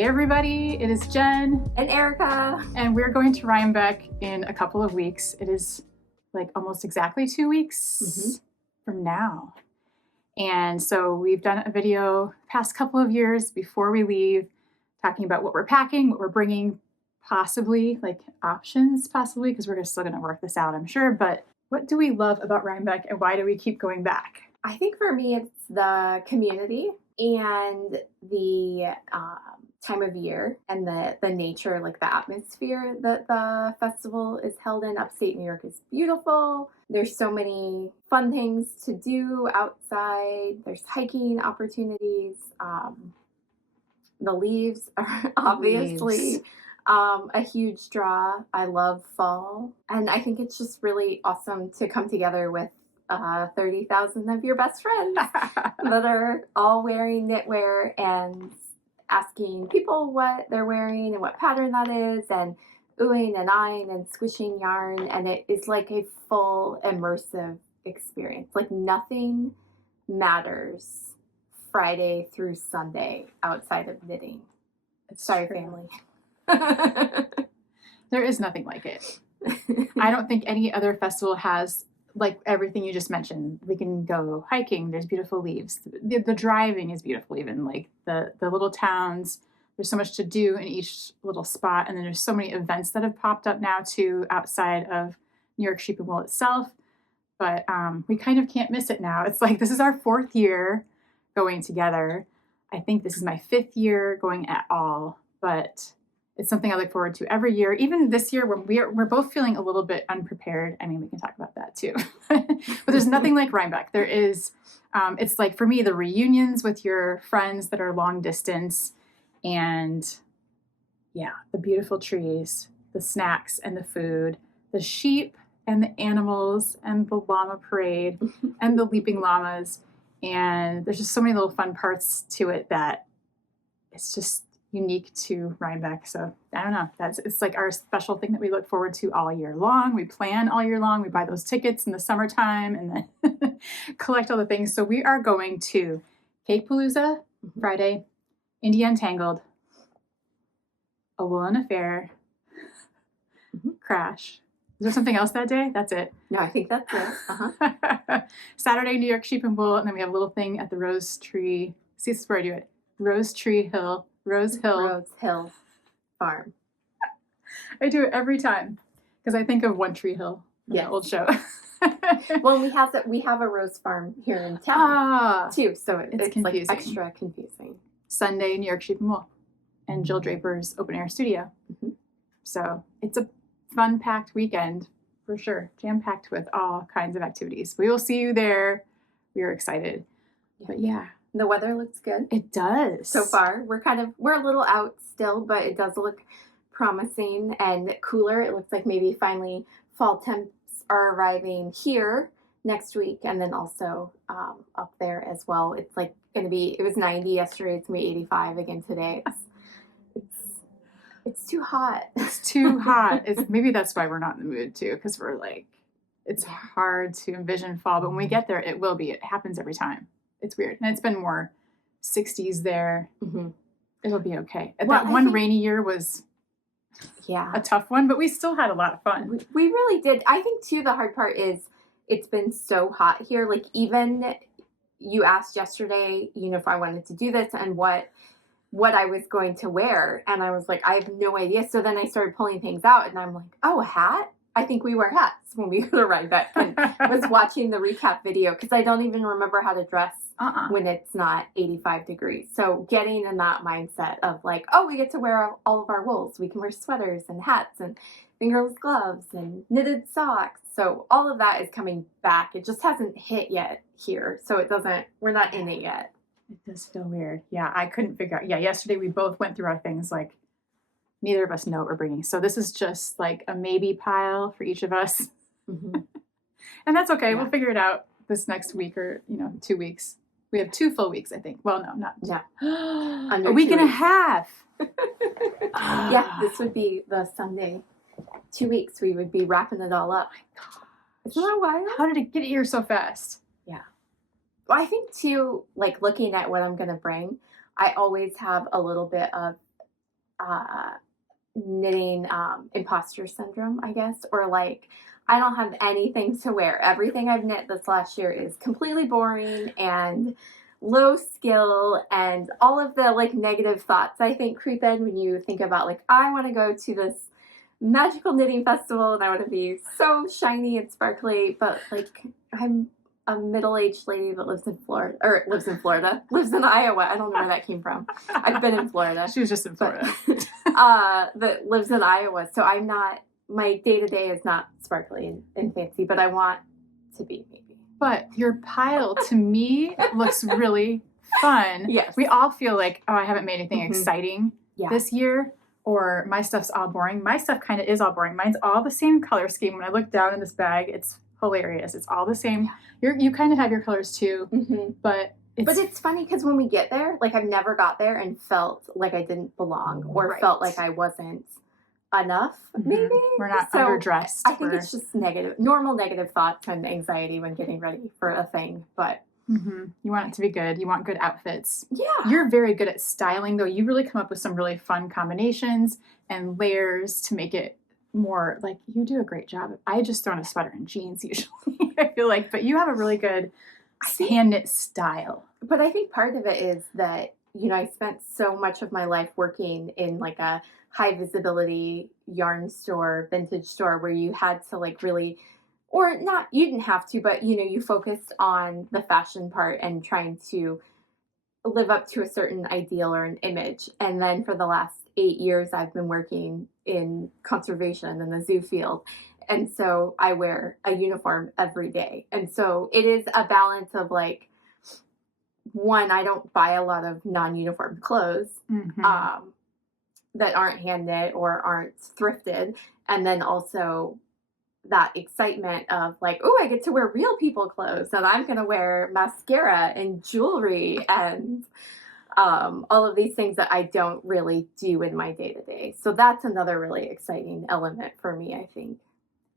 Hey everybody, it is Jen and Erica, and we're going to Rhinebeck in a couple of weeks. It is like almost exactly 2 weeks from now. And so we've done a video past couple of years before we leave, talking about what we're packing, what we're bringing, possibly like options, possibly, because we're still going to work this out, I'm sure. But what do we love about Rhinebeck and why do we keep going back? I think for me, it's the community and the time of year and the nature, like the atmosphere that the festival is held in. Upstate New York is beautiful. There's so many fun things to do outside. There's hiking opportunities. The leaves are obviously a huge draw. I love fall. And I think it's just really awesome to come together with 30,000 of your best friends that are all wearing knitwear and asking people what they're wearing and what pattern that is, and oohing and eyeing and squishing yarn. And it is like a full immersive experience. Like nothing matters Friday through Sunday outside of knitting. Sorry, family. There is nothing like it. I don't think any other festival has like everything you just mentioned. We can go hiking. There's beautiful leaves. The driving is beautiful. Even like the little towns. There's so much to do in each little spot, and then there's so many events that have popped up now too outside of New York Sheep and Wool itself. But we kind of can't miss it now. It's like this is our 4th year going together. I think this is my 5th year going at all, but it's something I look forward to every year. Even this year, when we're both feeling a little bit unprepared. I mean, we can talk about that too. But there's nothing like Rhinebeck. There is, it's like for me, the reunions with your friends that are long distance, and yeah, the beautiful trees, the snacks and the food, the sheep and the animals, and the llama parade and the leaping llamas. And there's just so many little fun parts to it that it's just unique to Rhinebeck. So I don't know, it's like our special thing that we look forward to all year long. We plan all year long. We buy those tickets in the summertime and then collect all the things. So we are going to Cake Palooza Friday, India Untangled, a Woolen Affair, Crash. Is there something else that day? That's it. No, I think that's it. Saturday, New York Sheep and Wool, and then we have a little thing at the Rose Hill Rose Hill Farm. I do it every time because I think of One Tree Hill, the old show. Well, we have a rose farm here in town too, so it's like extra confusing. Sunday, New York Sheep and Wool, and Jill Draper's open air studio. So it's a fun-packed weekend for sure, jam-packed with all kinds of activities. We will see you there. We are excited, but yeah. The weather looks good. It does. So far, we're a little out still, but it does look promising and cooler. It looks like maybe finally fall temps are arriving here next week, and then also up there as well. It's like going to be, it was 90 yesterday. It's going to be 85 again today. It's too hot. It's too hot. Maybe that's why we're not in the mood too, because we're like, it's hard to envision fall, but when we get there, it will be. It happens every time. It's weird. And it's been more 60s there. It'll be okay. That one rainy year was a tough one, but we still had a lot of fun. We really did. I think, too, the hard part is it's been so hot here. Like, even you asked yesterday, if I wanted to do this and what I was going to wear. And I was like, I have no idea. So then I started pulling things out, and I'm like, oh, a hat? I think we wear hats when we go to Rhinebeck. And was watching the recap video because I don't even remember how to dress when it's not 85 degrees. So getting in that mindset of like, oh, we get to wear all of our wools. We can wear sweaters and hats and fingerless gloves and knitted socks. So all of that is coming back. It just hasn't hit yet here. So we're not in it yet. It does feel weird. Yeah, I couldn't figure out. Yeah, yesterday we both went through our things like, neither of us know what we're bringing. So this is just like a maybe pile for each of us. And that's okay. We'll figure it out this next week or, 2 weeks. We have 2 full weeks, I think. Well, no, not. Yeah. A week and a half. Yeah, this would be the Sunday. 2 weeks, we would be wrapping it all up. Oh my gosh. Isn't that wild? How did it get here so fast? Yeah. Well, I think too, like looking at what I'm going to bring, I always have a little bit of knitting imposter syndrome, I guess, or like I don't have anything to wear. Everything I've knit this last year is completely boring and low skill, and all of the like negative thoughts I think creep in when you think about like I want to go to this magical knitting festival and I want to be so shiny and sparkly, but like I'm a middle-aged lady that lives in lives in Iowa. I don't know where that came from. I've been in Florida. She was just in Florida. That lives in Iowa. So I'm not, my day-to-day is not sparkly and fancy, but I want to be maybe. But your pile to me looks really fun. Yes. We all feel like, oh, I haven't made anything exciting this year, or my stuff's all boring. My stuff kind of is all boring. Mine's all the same color scheme. When I look down in this bag, it's hilarious. It's all the same. You kind of have your colors too, but it's funny because when we get there, like I've never got there and felt like I didn't belong or felt like I wasn't enough. Maybe we're not so underdressed. I think it's just normal negative thoughts and anxiety when getting ready for a thing. But you want it to be good. You want good outfits. Yeah, you're very good at styling, though. You really come up with some really fun combinations and layers to make it more like you do a great job. I just throw on a sweater and jeans usually. I feel like, but you have a really good hand knit style. But I think part of it is that, you know, I spent so much of my life working in like a high visibility yarn store, vintage store, where you had to like really, or not, you didn't have to, but you know, you focused on the fashion part and trying to live up to a certain ideal or an image. And then for the last 8 years, I've been working in conservation in the zoo field. And so I wear a uniform every day. And so it is a balance of like, one, I don't buy a lot of non-uniform clothes that aren't hand knit or aren't thrifted. And then also that excitement of like, oh, I get to wear real people clothes and I'm going to wear mascara and jewelry and all of these things that I don't really do in my day-to-day. So that's another really exciting element for me, I think.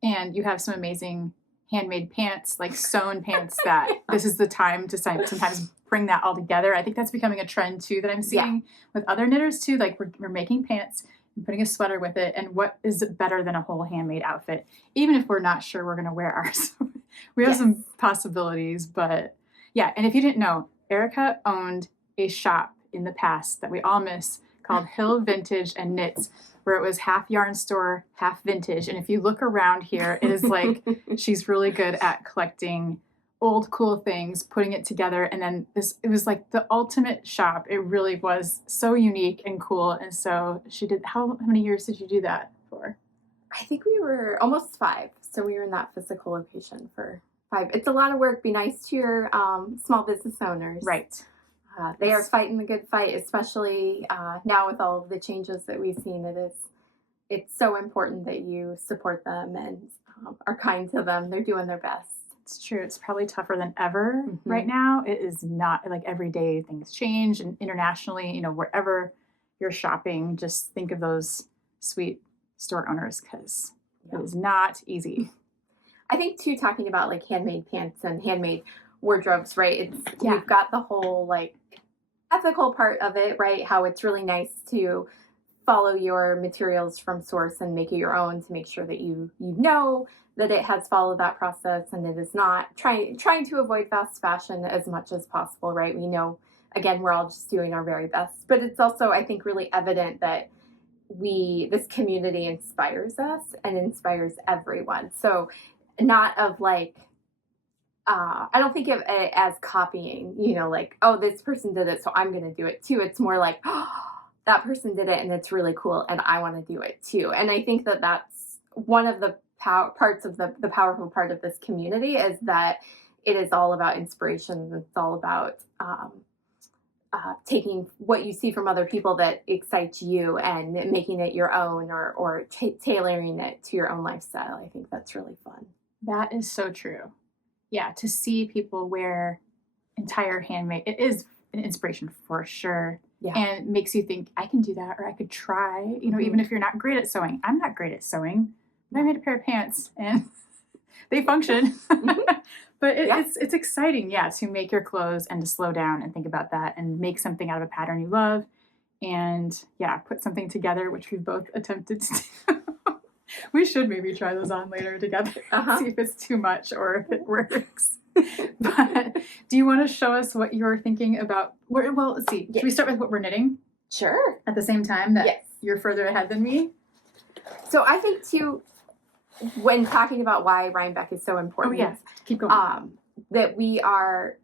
And you have some amazing handmade pants, like sewn pants that this is the time to sometimes bring that all together. I think that's becoming a trend too that I'm seeing with other knitters too. Like we're making pants and putting a sweater with it. And what is better than a whole handmade outfit? Even if we're not sure we're going to wear ours. We have some possibilities, but yeah. And if you didn't know, Erica owned a shop in the past that we all miss called Hill Vintage and Knits, where it was half yarn store, half vintage. And if you look around here, it is like she's really good at collecting old cool things, putting it together. And then it was like the ultimate shop. It really was so unique and cool. And so she did, how many years did you do that for? I think we were almost 5. So we were in that physical location for 5. It's a lot of work. Be nice to your small business owners. Right. They are fighting the good fight, especially now with all of the changes that we've seen. It's so important that you support them and are kind to them. They're doing their best. It's true. It's probably tougher than ever right now. It is not like every day things change, and internationally, you know, wherever you're shopping, just think of those sweet store owners because it is not easy. I think too, talking about like handmade pants and handmade wardrobes, right? We've got the whole like ethical part of it, right? How it's really nice to follow your materials from source and make it your own to make sure that you know that it has followed that process and it is not trying to avoid fast fashion as much as possible, right? We know, again, we're all just doing our very best, but it's also, I think, really evident that this community inspires us and inspires everyone. So not of like, I don't think of it as copying, you know, like, oh, this person did it, so I'm going to do it too. It's more like, oh, that person did it and it's really cool and I want to do it too. And I think that that's one of the parts of the powerful part of this community is that it is all about inspiration. It's all about taking what you see from other people that excites you and making it your own or tailoring it to your own lifestyle. I think that's really fun. That is so true. Yeah, to see people wear entire handmade, it is an inspiration for sure. Yeah. And makes you think, I can do that, or I could try, you know, even if you're not great at sewing. I'm not great at sewing, but I made a pair of pants and they function. But it's exciting, to make your clothes and to slow down and think about that and make something out of a pattern you love and yeah, put something together, which we've both attempted to do. We should maybe try those on later together, see if it's too much or if it works. But do you want to show us what you're thinking about? Well, let's see. Should we start with what we're knitting? Sure. At the same time that you're further ahead than me? So I think too, when talking about why Rhinebeck is so important, keep going. That we are,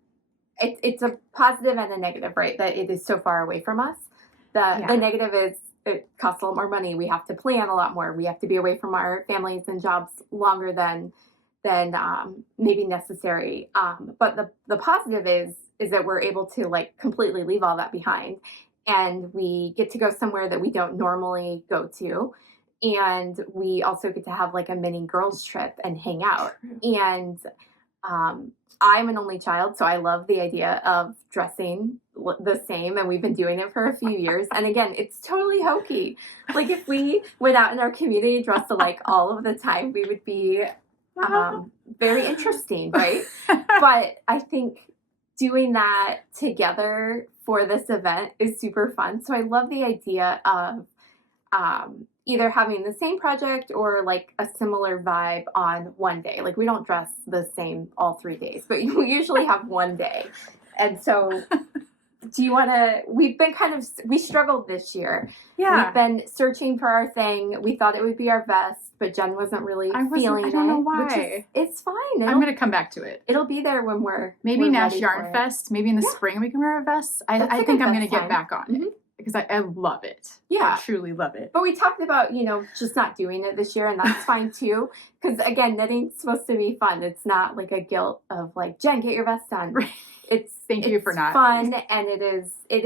it's a positive and a negative, right? That it is so far away from us. The negative is it costs a lot more money. We have to plan a lot more. We have to be away from our families and jobs longer than maybe necessary. But the positive is that we're able to like completely leave all that behind, and we get to go somewhere that we don't normally go to. And we also get to have like a mini girls trip and hang out. And I'm an only child, so I love the idea of dressing the same. And we've been doing it for a few years. And again, it's totally hokey. Like if we went out in our community dressed alike all of the time, we would be very interesting, right? But I think doing that together for this event is super fun. So I love the idea of either having the same project or like a similar vibe on one day. Like we don't dress the same all 3 days, but we usually have one day. And so do you want to, we struggled this year. Yeah. We've been searching for our thing. We thought it would be our vest, but Jen wasn't really feeling it. I don't know why. It's fine. I'm going to come back to it. It'll be there when we're Nash Yarn Fest. Maybe in the spring we can wear a vest. I think I'm going to get back on it. Because I love it. Yeah. I truly love it. But we talked about, just not doing it this year, and that's fine too. Because again, knitting's supposed to be fun. It's not like a guilt of like, Jen, get your vest on. Right. Thank you for not. Fun, and it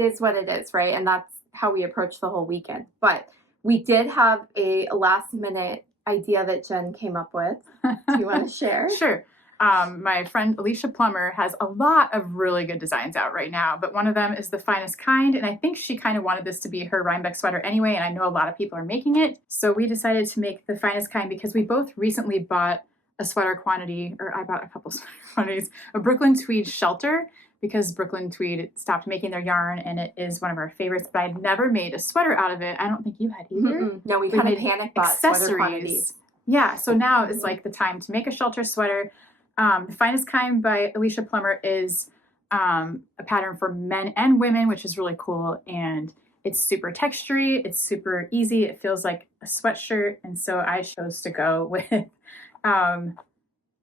is what it is, right? And that's how we approach the whole weekend. But we did have a last minute idea that Jen came up with. Do you want to share? Sure. My friend Alicia Plummer has a lot of really good designs out right now, but one of them is the Finest Kind, and I think she kind of wanted this to be her Rhinebeck sweater anyway, and I know a lot of people are making it, so we decided to make the Finest Kind because we both recently bought a sweater quantity, or I bought a couple sweater quantities, a Brooklyn Tweed Shelter, because Brooklyn Tweed stopped making their yarn, and it is one of our favorites, but I'd never made a sweater out of it. I don't think you had either. Mm-mm. No, we kind of panic bought sweater quantities. Yeah, so now is like the time to make a shelter sweater. The Finest Kind by Alicia Plummer is a pattern for men and women, which is really cool. And it's super textury. It's super easy. It feels like a sweatshirt. And so I chose to go with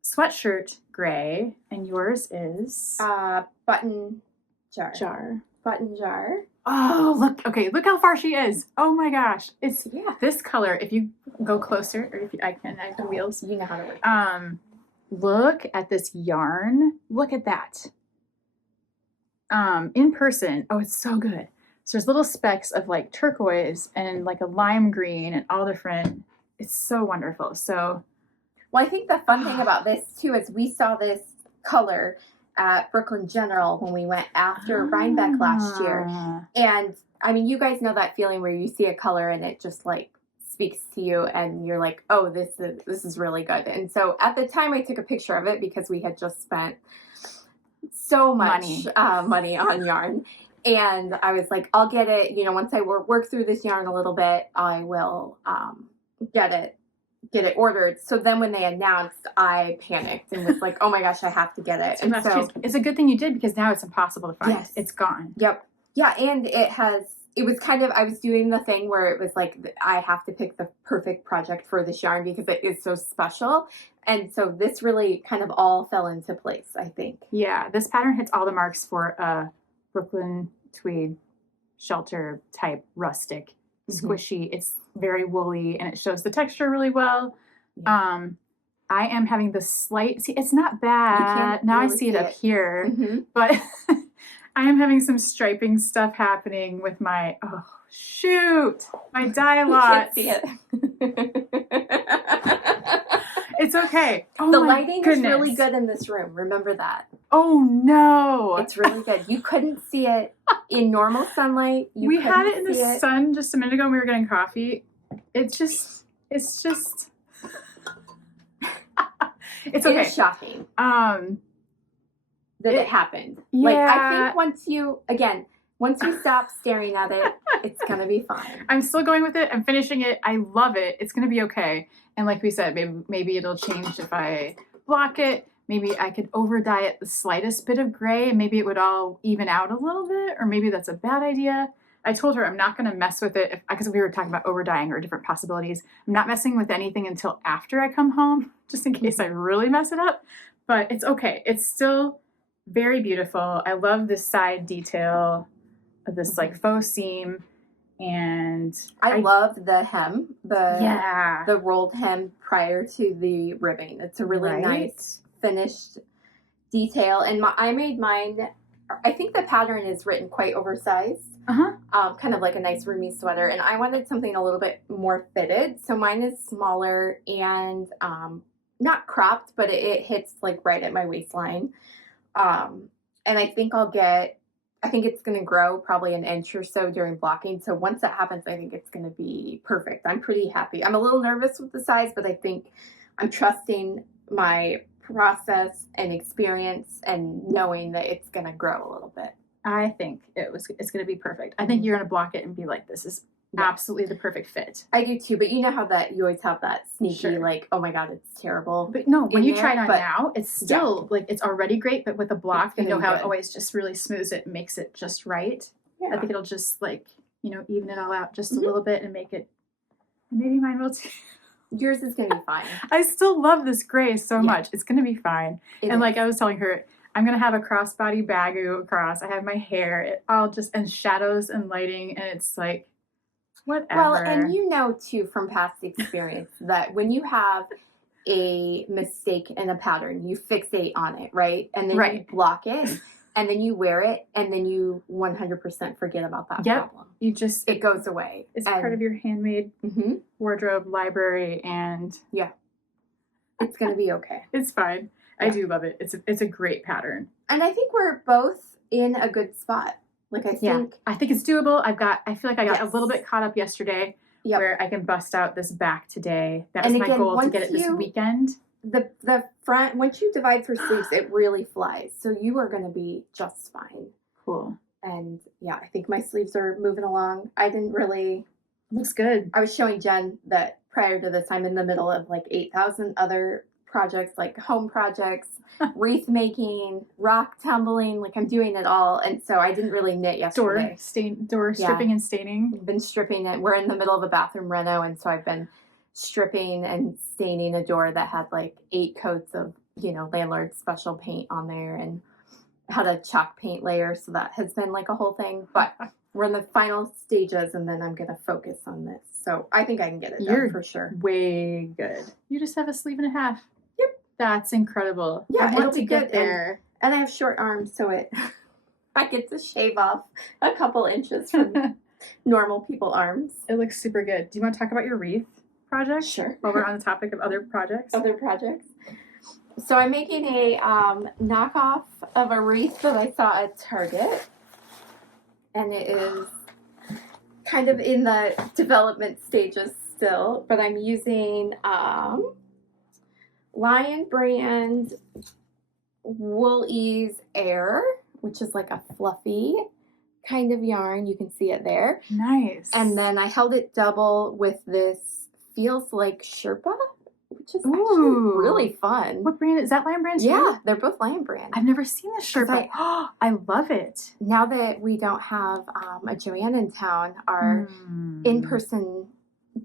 sweatshirt gray. And yours is? Button jar. Button jar. Oh, look. Okay, look how far she is. Oh my gosh. It's this color. If you go closer, or if I have the wheels. You know how to work. Look at this yarn. Look at that. In person, it's so good. So there's little specks of like turquoise and like a lime green and all different. It's so wonderful. So, well, I think the fun thing about this too is we saw this color at Brooklyn General when we went after Rhinebeck last year. And I mean, you guys know that feeling where you see a color and it just like speaks to you and you're like, oh, this is really good. And so at the time I took a picture of it because we had just spent so much money on yarn. And I was like, I'll get it, once I work through this yarn a little bit, I will get it ordered. So then when they announced, I panicked and was like, oh my gosh, I have to get it. And so it's a good thing you did because now it's impossible to find. Yes. It's gone. Yep. Yeah. And it was kind of, I was doing the thing where it was like, I have to pick the perfect project for this yarn because it is so special. And so this really kind of all fell into place, I think. Yeah, this pattern hits all the marks for a Brooklyn Tweed Shelter type rustic, squishy. It's very woolly and it shows the texture really well. Yeah. I am having the slight, it's not bad. Now really I see it up here, but I am having some striping stuff happening with my, my dye lot. You can't see it. It's okay. The lighting is really good in this room. Remember that. Oh, no. It's really good. You couldn't see it in normal sunlight. We had it in the sun just a minute ago when we were getting coffee. It's just, it's okay. It is shocking. That it happened. Yeah. Like, I think once you stop staring at it It's going to be fine. I'm still going with it. I'm finishing it. I love it. It's going to be okay. And like we said, maybe it'll change if I block it. Maybe I could over dye it the slightest bit of gray and maybe it would all even out a little bit, or maybe that's a bad idea. I told her I'm not going to mess with it because we were talking about over dyeing or different possibilities. I'm not messing with anything until after I come home, just in case I really mess it up. But it's okay. It's still very beautiful. I love this side detail of this like faux seam. And I love the hem, the rolled hem prior to the ribbing. It's a really nice finished detail. And I made mine, I think the pattern is written quite oversized. Kind of like a nice roomy sweater. And I wanted something a little bit more fitted. So mine is smaller and not cropped, but it hits like right at my waistline. And I think I think it's going to grow probably an inch or so during blocking. So once that happens, I think it's going to be perfect. I'm pretty happy. I'm a little nervous with the size, but I think I'm trusting my process and experience and knowing that it's going to grow a little bit. I think it's going to be perfect. I think you're going to block it and be like, this is absolutely the perfect fit. I do too, but you know how that you always have that sneaky like, oh my God, it's terrible. But no, when you try it on now, it's still like it's already great, but with a block, you know how it always just really smooths it, makes it just right. I think it'll just like, even it all out just a little bit and make it. Maybe mine will too. Yours is going to be fine. I still love this gray so much. It's going to be fine. Like I was telling her, I'm going to have a crossbody bagu across. I have my hair, it all just, and shadows and lighting. And it's like, whatever. Well, and too, from past experience that when you have a mistake in a pattern, you fixate on it, right? And then you block it, and then you wear it, and then you 100% forget about that problem. It goes away. It's part of your handmade wardrobe library, and it's going to be okay. It's fine. I do love it. It's a great pattern. And I think we're both in a good spot. Like I think it's doable. I feel like I got a little bit caught up yesterday where I can bust out this back today. That was my goal to get it this weekend. The front, once you divide for sleeves, it really flies. So you are going to be just fine. Cool. And I think my sleeves are moving along. Looks good. I was showing Jen that prior to this, I'm in the middle of like 8,000 other projects, like home projects, wreath making, rock tumbling, like I'm doing it all. And so I didn't really knit yesterday. Door stripping and staining. I've been stripping it. We're in the middle of a bathroom reno, and so I've been stripping and staining a door that had like 8 coats of, landlord special paint on there, and had a chalk paint layer. So that has been like a whole thing, but we're in the final stages, and then I'm going to focus on this. So I think I can get it done for sure. Way good. You just have a sleeve and a half. That's incredible. Yeah, it'll be good there. And I have short arms, so I get to shave off a couple inches from normal people arms. It looks super good. Do you want to talk about your wreath project? Sure. While we're on the topic of other projects. So I'm making a knockoff of a wreath that I saw at Target. And it is kind of in the development stages still, but I'm using Lion brand Wool Ease Air, which is like a fluffy kind of yarn. You can see it there. Nice. And then I held it double with this Feels Like Sherpa, which is actually really fun. What brand is that? Lion brand too? Yeah, they're both Lion brand. I've never seen this Sherpa. I love it. Now that we don't have a Joanne in town, our in-person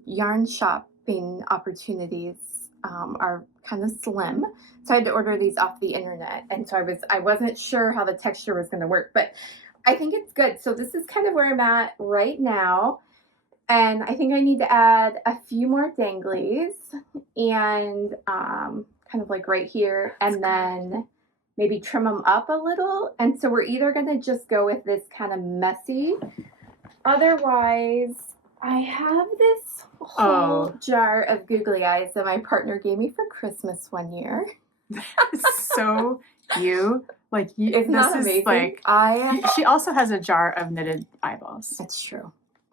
yarn shopping opportunities are kind of slim, so I had to order these off the internet, and so I wasn't sure how the texture was going to work, but I think it's good. So this is kind of where I'm at right now, and I think I need to add a few more danglies and kind of like right here, and then maybe trim them up a little. And so we're either going to just go with this kind of messy, otherwise I have this whole jar of googly eyes that my partner gave me for Christmas one year. So you. Like, it's not amazing. Like, she also has a jar of knitted eyeballs. That's true.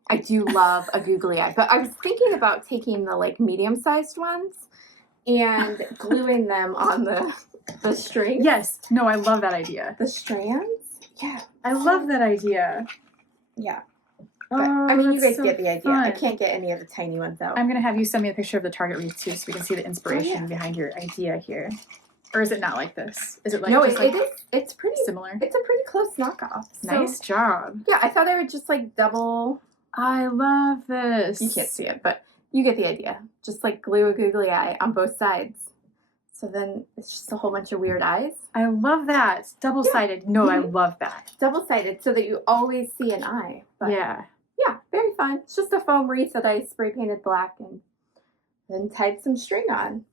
I do love a googly eye, but I was thinking about taking the like medium-sized ones and gluing them on the string. Yes. No, I love that idea. The strands? Yeah. I love that idea. Yeah. But, I mean, you that's guys so get the idea. I fun. can't get any of the tiny ones out. I'm going to have you send me a picture of the Target wreath too so we can see the inspiration behind your idea here. Or is it not like this? Is it like no, just it is. It's pretty similar? It's a pretty close knockoff. Nice job. Yeah, I thought I would just like double. I love this. You can't see it, but you get the idea. Just like glue a googly eye on both sides. So then it's just a whole bunch of weird eyes. I love that. Double-sided. No, I love that. Double-sided so that you always see an eye. But yeah, very fun. It's just a foam wreath that I spray painted black and then tied some string on.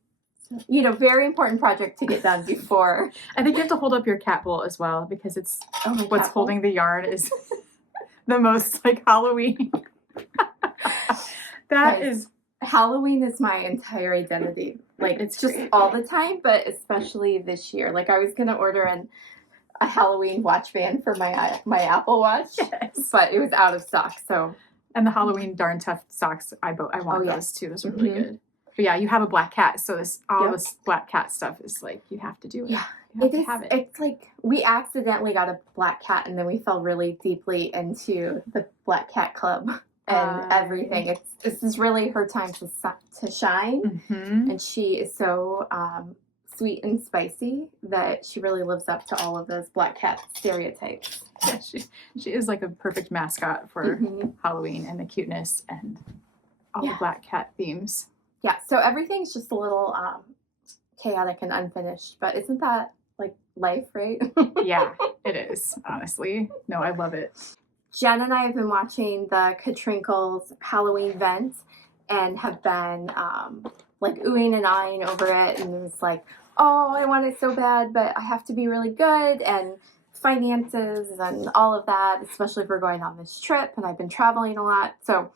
So, very important project to get done before. I think you have to hold up your cat bowl as well because it's my what's cat bowl? holding the yarn is the most like Halloween. That is Halloween is my entire identity. Like It's just great. all the time, but especially this year. Like I was gonna order a Halloween watch band for my Apple Watch, but it was out of stock. So and the Halloween Darn Tough socks. I want those too. Those are really good. But yeah, you have a black cat, so this black cat stuff is like you have to do it. Yeah, you have to have it. It's like we accidentally got a black cat, and then we fell really deeply into the Black Cat Club and everything. This is really her time to shine, and she is so sweet and spicy that she really lives up to all of those black cat stereotypes. Yeah, she is like a perfect mascot for Halloween and the cuteness and all the black cat themes. Yeah, so everything's just a little chaotic and unfinished, but isn't that like life, right? Yeah, it is, honestly. No, I love it. Jen and I have been watching the Katrinkles Halloween event and have been like oohing and eyeing over it, and it's like, oh, I want it so bad, but I have to be really good, and finances and all of that, especially if we're going on this trip, and I've been traveling a lot, so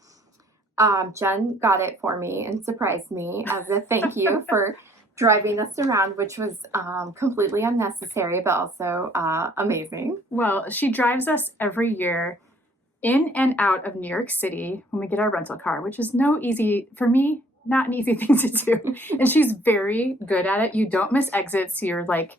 Jen got it for me and surprised me as a thank you for driving us around, which was completely unnecessary, but also amazing. Well, she drives us every year in and out of New York City when we get our rental car, which is not an easy thing to do. And she's very good at it. You don't miss exits. You're like,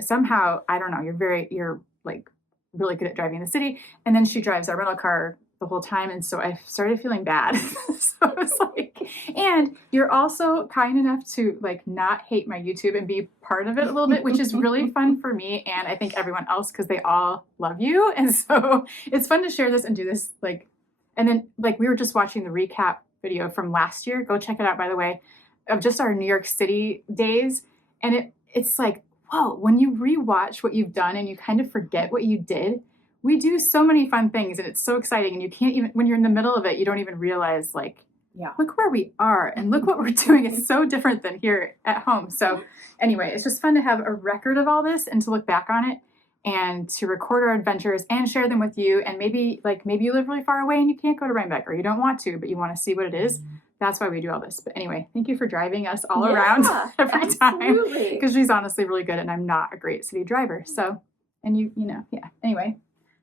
somehow, I don't know, you're like really good at driving the city. And then she drives our rental car the whole time, and so I started feeling bad. So I was like, and you're also kind enough to like not hate my YouTube and be part of it a little bit, which is really fun for me and I think everyone else because they all love you, and so it's fun to share this and do this. Like, and then like we were just watching the recap video from last year. Go check it out, by the way, of just our New York City days, and it's like, whoa, when you rewatch what you've done and you kind of forget what you did. We do so many fun things and it's so exciting, and you can't even, when you're in the middle of it, you don't even realize like, look where we are and look what we're doing. It's so different than here at home. So anyway, it's just fun to have a record of all this and to look back on it and to record our adventures and share them with you. And maybe you live really far away and you can't go to Rhinebeck, or you don't want to, but you want to see what it is. That's why we do all this. But anyway, thank you for driving us all around every time, because she's honestly really good and I'm not a great city driver. So, and anyway.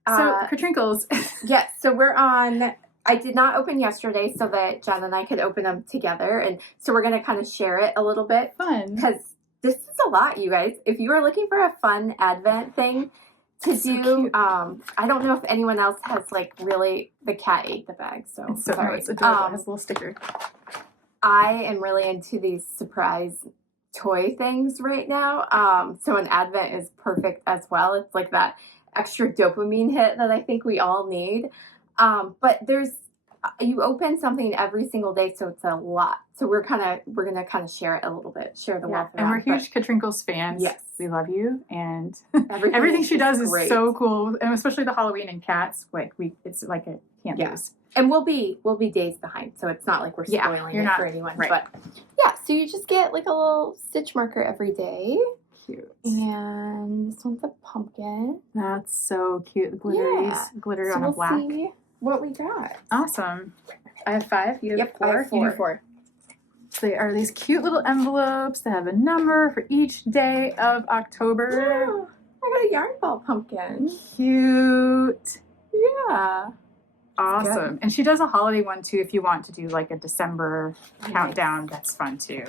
So, Katrinkles. Yes, so we're on, I did not open yesterday so that Jen and I could open them together. And so we're going to kind of share it a little bit. Fun. Because this is a lot, you guys. If you are looking for a fun Advent thing to do, I don't know if anyone else has like really, the cat ate the bag. So it's sorry. It's adorable. It has a little sticker. I am really into these surprise toy things right now. So an Advent is perfect as well. It's like that extra dopamine hit that I think we all need. But you open something every single day, so it's a lot. So we're gonna kind of share it a little bit, share the wealth. And we're huge Katrinkles fans. Yes, we love you, and everything she does is so cool, and especially the Halloween and cats. Like it's like a can't lose. And we'll be days behind, so it's not like we're spoiling it for anyone. Right. But so you just get like a little stitch marker every day. Cute. And this one's a pumpkin. That's so cute. The glitter on a black. We'll see what we got. Awesome. I have 5. You have 4. I have 4. You do 4. So they are these cute little envelopes that have a number for each day of October. Oh, I got a yarn ball pumpkin. Cute. Yeah. Awesome. Good. And she does a holiday one too if you want to do like a December countdown. That's fun too.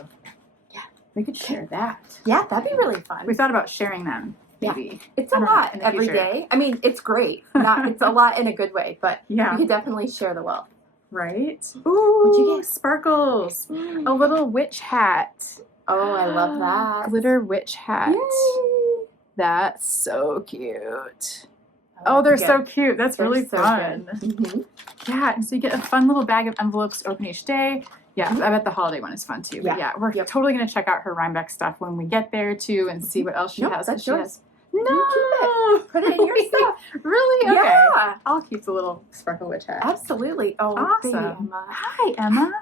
We could share that. Yeah, that'd be really fun. We thought about sharing them. maybe. It's a I don't know, lot in the every future. day. I mean, it's great. It's a lot in a good way, but Yeah. you could definitely share the wealth. Right? Ooh, What'd you get? sparkles. A little witch hat. Oh, I love that. Glitter witch hat. Yay. That's so cute. Oh, they're so cute. That's They're really so fun. good. Yeah, and so you get a fun little bag of envelopes to open each day. Yeah, I bet the holiday one is fun too. But yeah, we're totally going to check out her Rhinebeck stuff when we get there too and see what else she has. That's She yours. has. You keep it. Put it in your stuff. Really? Okay. Yeah. I'll keep the little sparkle witch hat. Absolutely. Oh, Awesome. baby Emma. Hi, Emma.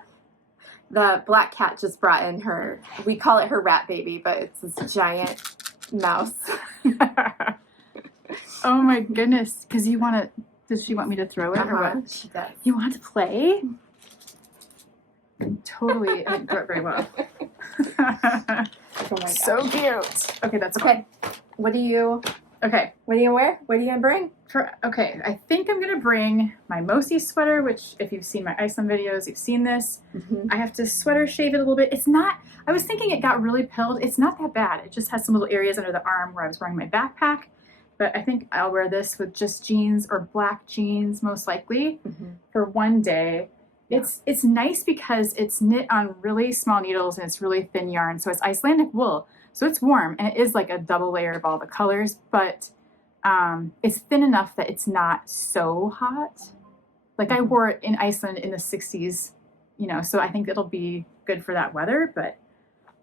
The black cat just brought in her, we call it her rat baby, but it's this giant mouse. Oh my goodness. Because you want to, does she want me to throw it or what? She does. You want to play? Totally. I didn't throw it very well. Oh my So gosh. cute. Okay, that's Okay. What do you wear? What are you gonna bring? Okay, I think I'm gonna bring my Mosi sweater, which if you've seen my Iceland videos, you've seen this. Mm-hmm. I have to sweater shave it a little bit. It's not, I was thinking it got really pilled. It's not that bad. It just has some little areas under the arm where I was wearing my backpack. But I think I'll wear this with just jeans or black jeans, most likely, for one day. Yeah. It's nice because it's knit on really small needles and it's really thin yarn. So it's Icelandic wool. So it's warm and it is like a double layer of all the colors, but it's thin enough that it's not so hot. Like I wore it in Iceland in the 60s, you know, so I think it'll be good for that weather, but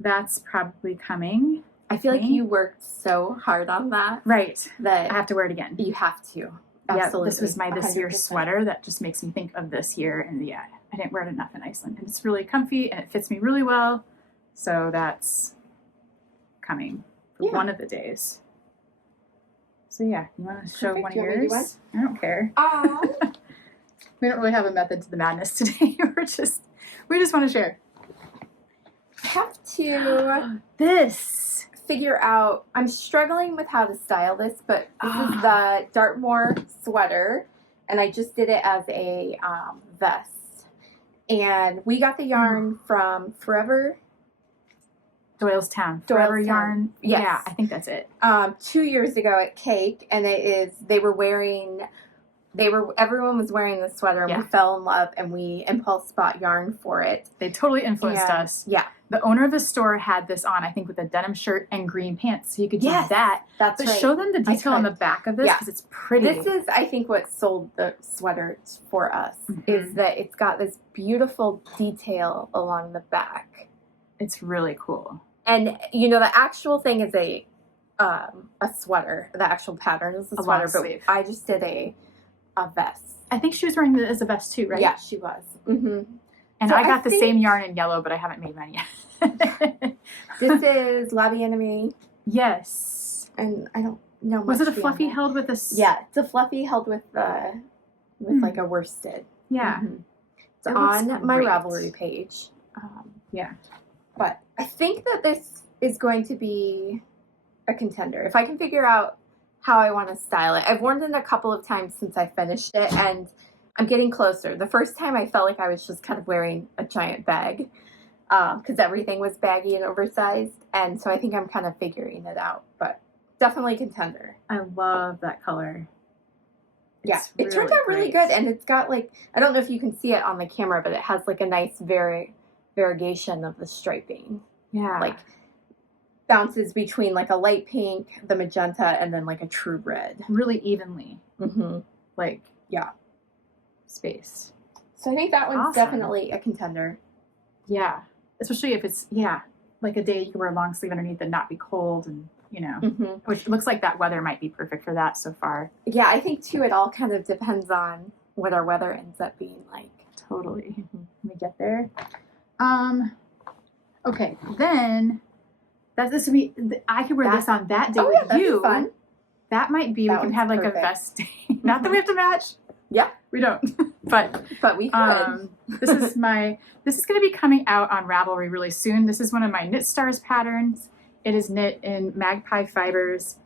that's probably coming. I feel like you worked so hard on that. Right. That I have to wear it again. you have to. Yeah, Absolutely. this was my this year's 100%. sweater that just makes me think of this year. And yeah, I didn't wear it enough in Iceland. And it's really comfy and it fits me really well. So that's coming for one of the days. So yeah, you want to show one of yours? I don't care. We don't really have a method to the madness today. we just want to share. I have to This. figure out, I'm struggling with how to style this, but this is the Dartmoor sweater, and I just did it as a vest. And we got the yarn from Doylestown. Forever yarn. Yes. Yeah, I think that's it. 2 years ago at Cake, and everyone was wearing this sweater, and we fell in love, and we impulse bought yarn for it. They totally influenced us. Yeah. The owner of the store had this on, I think, with a denim shirt and green pants. So you could do that. That's right. Show them the detail on the back of this because it's pretty. This is, I think, what sold the sweater for us, is that it's got this beautiful detail along the back. It's really cool. And, you know, the actual thing is a sweater. The actual pattern is a sweater, but I just did a vest. I think she was wearing it as a vest too, right? Yeah, she was. Mm-hmm. And so I got the same yarn in yellow, but I haven't made mine yet. This is La Bien-Aimée. Yes. And I don't know. Was it a fluffy held with a? Yeah, it's a fluffy held with like a worsted. Yeah. It's on my Ravelry page. Yeah. But I think that this is going to be a contender. If I can figure out how I want to style it. I've worn it a couple of times since I finished it, and I'm getting closer. The first time I felt like I was just kind of wearing a giant bag because everything was baggy and oversized, and so I think I'm kind of figuring it out, but definitely contender. I love that color. It's it turned out really good, and it's got like, I don't know if you can see it on the camera, but it has like a nice variegation of the striping. Yeah. Like bounces between like a light pink, the magenta, and then like a true red. Really evenly. Like, spaced. So I think that one's definitely a contender. Yeah. Especially if it's, like a day you can wear a long sleeve underneath and not be cold and, you know, which looks like that weather might be perfect for that so far. Yeah, I think too, it all kind of depends on what our weather ends up being like. Totally. Let me get there. Okay, then this would be, I could wear this on that day with you. Fun. That might be, we can have like perfect. A vest day. Not that we have to match. Yeah. We don't. But we could. This is going to be coming out on Ravelry really soon. This is one of my Knit Stars patterns. It is knit in Magpie Fibers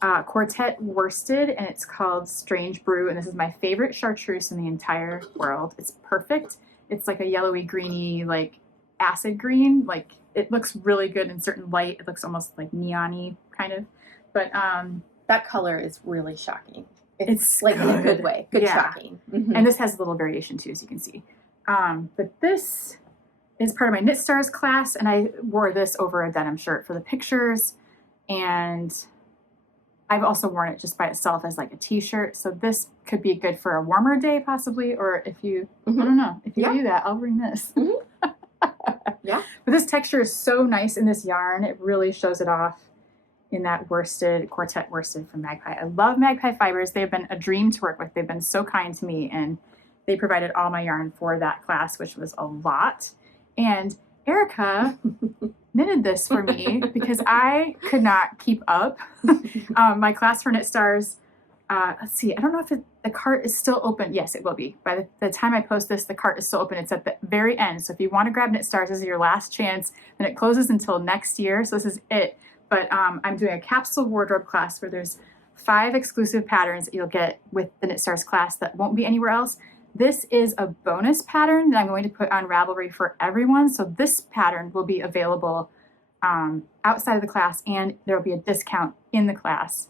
Quartet worsted, and it's called Strange Brew, and this is my favorite chartreuse in the entire world. It's perfect. It's like a yellowy, greeny, like acid green. Like, it looks really good in certain light. It looks almost like neon-y kind of. But that color is really shocking. It's like good. in a good way. Good shocking. Mm-hmm. And this has a little variation too, as you can see. But this is part of my Knit Stars class, and I wore this over a denim shirt for the pictures. And I've also worn it just by itself as like a t-shirt. So this could be good for a warmer day possibly, or if you, I don't know, if you do that, I'll bring this. Yeah. But this texture is so nice in this yarn. It really shows it off in that quartet worsted from Magpie. I love Magpie fibers. They've been a dream to work with. They've been so kind to me, and they provided all my yarn for that class, which was a lot. And Erica knitted this for me because I could not keep up. My class for Knit Stars, let's see, I don't know if the cart is still open. Yes, it will be. By the time I post this, the cart is still open. It's at the very end. So if you want to grab Knit Stars, this is your last chance. Then it closes until next year. So this is it. But I'm doing a capsule wardrobe class where there's 5 exclusive patterns that you'll get with the Knit Stars class that won't be anywhere else. This is a bonus pattern that I'm going to put on Ravelry for everyone. So this pattern will be available outside of the class, and there will be a discount in the class.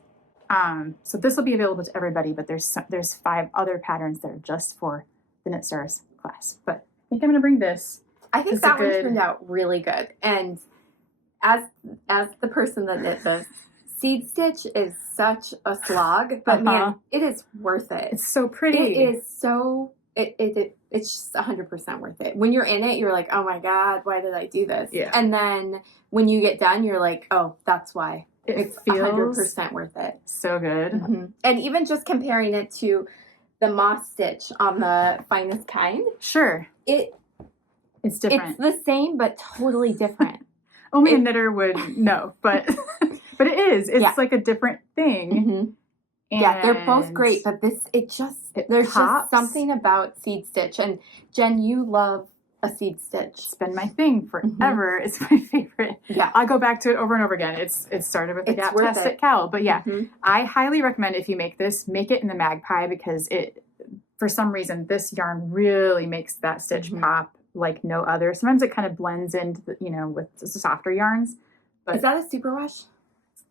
So this will be available to everybody, but there's 5 other patterns that are just for the Knit Stars class. But I think I'm going to bring this. I think that one turned out really good. And as the person that knit this, seed stitch is such a slog, but man, it is worth it. It's so pretty. It is so, it's just 100% worth it. When you're in it, you're like, oh my God, why did I do this? Yeah. And then when you get done, you're like, oh, that's why. It's feels 100% worth it. So good. Mm-hmm. And even just comparing it to the moss stitch on the Finest Kind. Sure. It's different. It's the same, but totally different. Only a knitter would know, but but it is. It's like a different thing. Mm-hmm. Yeah, they're both great, but there's pops. just something about seed stitch. And Jen, you love a seed stitch. It's been my thing forever. Mm-hmm. It's my favorite. Yeah, I'll go back to it over and over again. It started with the Gap Test at Cal, but yeah, I highly recommend if you make this, make it in the Magpie, because for some reason this yarn really makes that stitch pop like no other. Sometimes it kind of blends into with the softer yarns. But is that a superwash?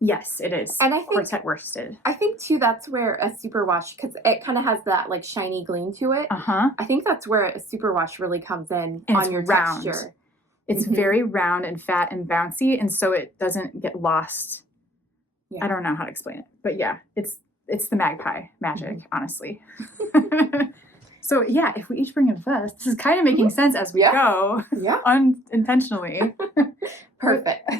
Yes, it is. And I think quartet worsted. I think too that's where a superwash, because it kind of has that like shiny gleam to it. I think that's where a superwash really comes in on your round. texture. It's very round and fat and bouncy, and so it doesn't get lost. Yeah. I don't know how to explain it, but yeah, it's the Magpie magic, honestly. So yeah, if we each bring a vest, this is kind of making sense as we go, unintentionally. Perfect.